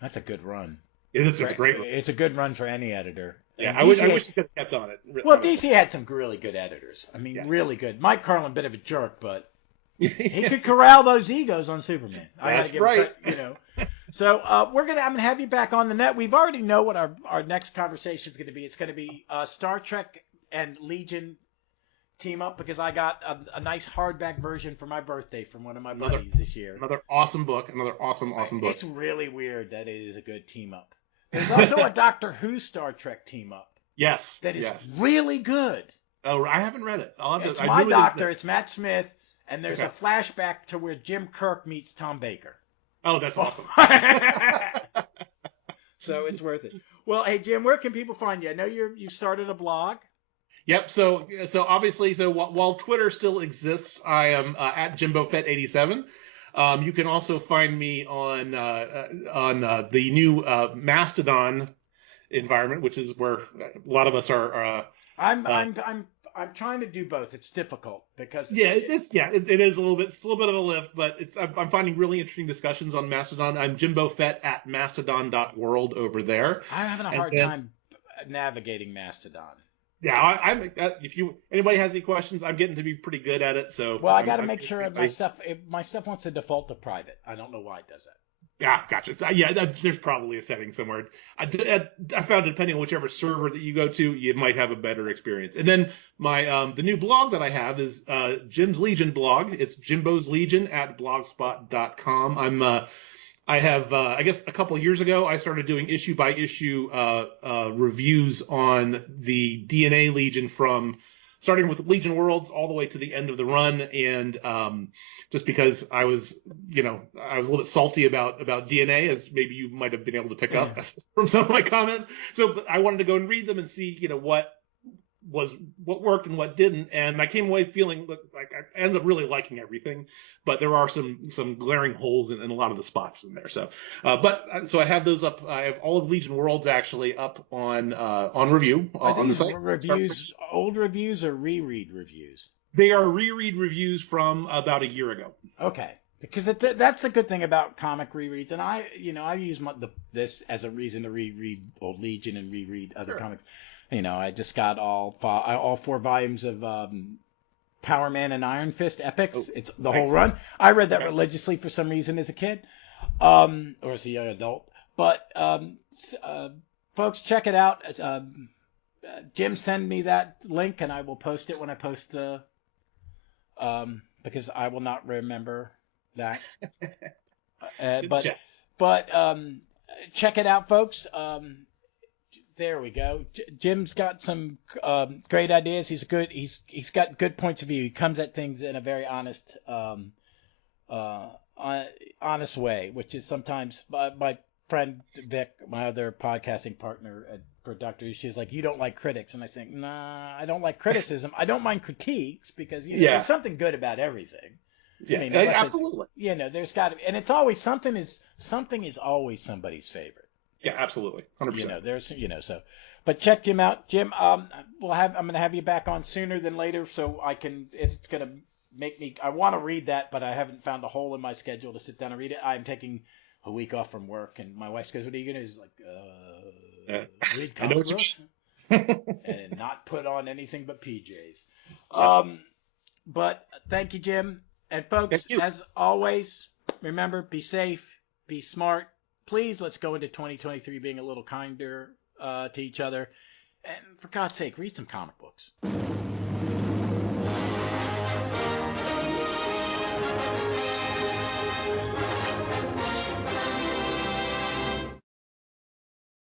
That's a good run. It's a great run. It's a good run for any editor. Yeah, I wish he could have kept on it. Well, DC had some really good editors. I mean, really good. Mike Carlin, bit of a jerk, but he could corral those egos on Superman. That's right. So I'm gonna have you back on the net. We've already know what our next conversation is going to be. It's going to be Star Trek and Legion team up because I got a nice hardback version for my birthday from one of my buddies this year. Another awesome book. Another awesome book. It's really weird that it is a good team up. There's also a Doctor Who Star Trek team up. Yes. That is really good. Oh, I haven't read it. It's my Doctor. It's Matt Smith, and there's a flashback to where Jim Kirk meets Tom Baker. Oh, that's awesome. So it's worth it. Well, hey Jim, where can people find you? I know you started a blog. Yep. So obviously, while Twitter still exists, I am at JimboFett87. You can also find me on the new Mastodon environment, which is where a lot of us are. I'm trying to do both. It's difficult because it is a little bit of a lift, but I'm finding really interesting discussions on Mastodon. I'm Jimbo Fett at mastodon.world over there. I'm having a hard time navigating Mastodon. Yeah, if anybody has any questions, I'm getting to be pretty good at it. So I got to make sure my stuff wants to default to private. I don't know why it does that. Yeah, gotcha. Yeah, there's probably a setting somewhere. I found depending on whichever server that you go to, you might have a better experience. And then my the new blog that I have is Jim's Legion blog. It's Jimbo's Legion at blogspot.com. I guess a couple of years ago, I started doing issue by issue reviews on the DNA Legion starting with Legion Worlds all the way to the end of the run, and just because I was a little bit salty about DNA, as maybe you might have been able to pick up from some of my comments. So I wanted to go and read them and see, what worked and what didn't, and I came away feeling like I ended up really liking everything, but there are some glaring holes in a lot of the spots in there. So, so I have those up. I have all of Legion Worlds actually up on review on the site. Reviews, old reviews or reread reviews? They are reread reviews from about a year ago. Okay. Because that's the good thing about comic rereads, and I use this as a reason to reread old Legion and reread other comics. I just got all 4 volumes of Power Man and Iron Fist epics. It's the whole run. I read that religiously for some reason as a kid, or as a young adult. But folks, check it out. Jim, send me that link, and I will post it when I post the. Because I will not remember that. But check it out, folks. There we go. Jim's got some great ideas. He's got good points of view. He comes at things in a very honest way, which is sometimes my friend Vic, my other podcasting partner for Doctor Who, she's like, you don't like critics, and I think, nah, I don't like criticism. I don't mind critiques because there's something good about everything. Yeah, absolutely. There's got to be, and it's always something is always somebody's favorite. Yeah, absolutely, 100%. There's so, but check Jim out. Jim, I'm gonna have you back on sooner than later, so I can. It's gonna make me. I want to read that, but I haven't found a hole in my schedule to sit down and read it. I'm taking a week off from work, and my wife goes, "What are you gonna do?" He's like, read comic books and not put on anything but PJs. But thank you, Jim, and folks, as always, remember: be safe, be smart. Please, let's go into 2023 being a little kinder to each other. And for God's sake, read some comic books.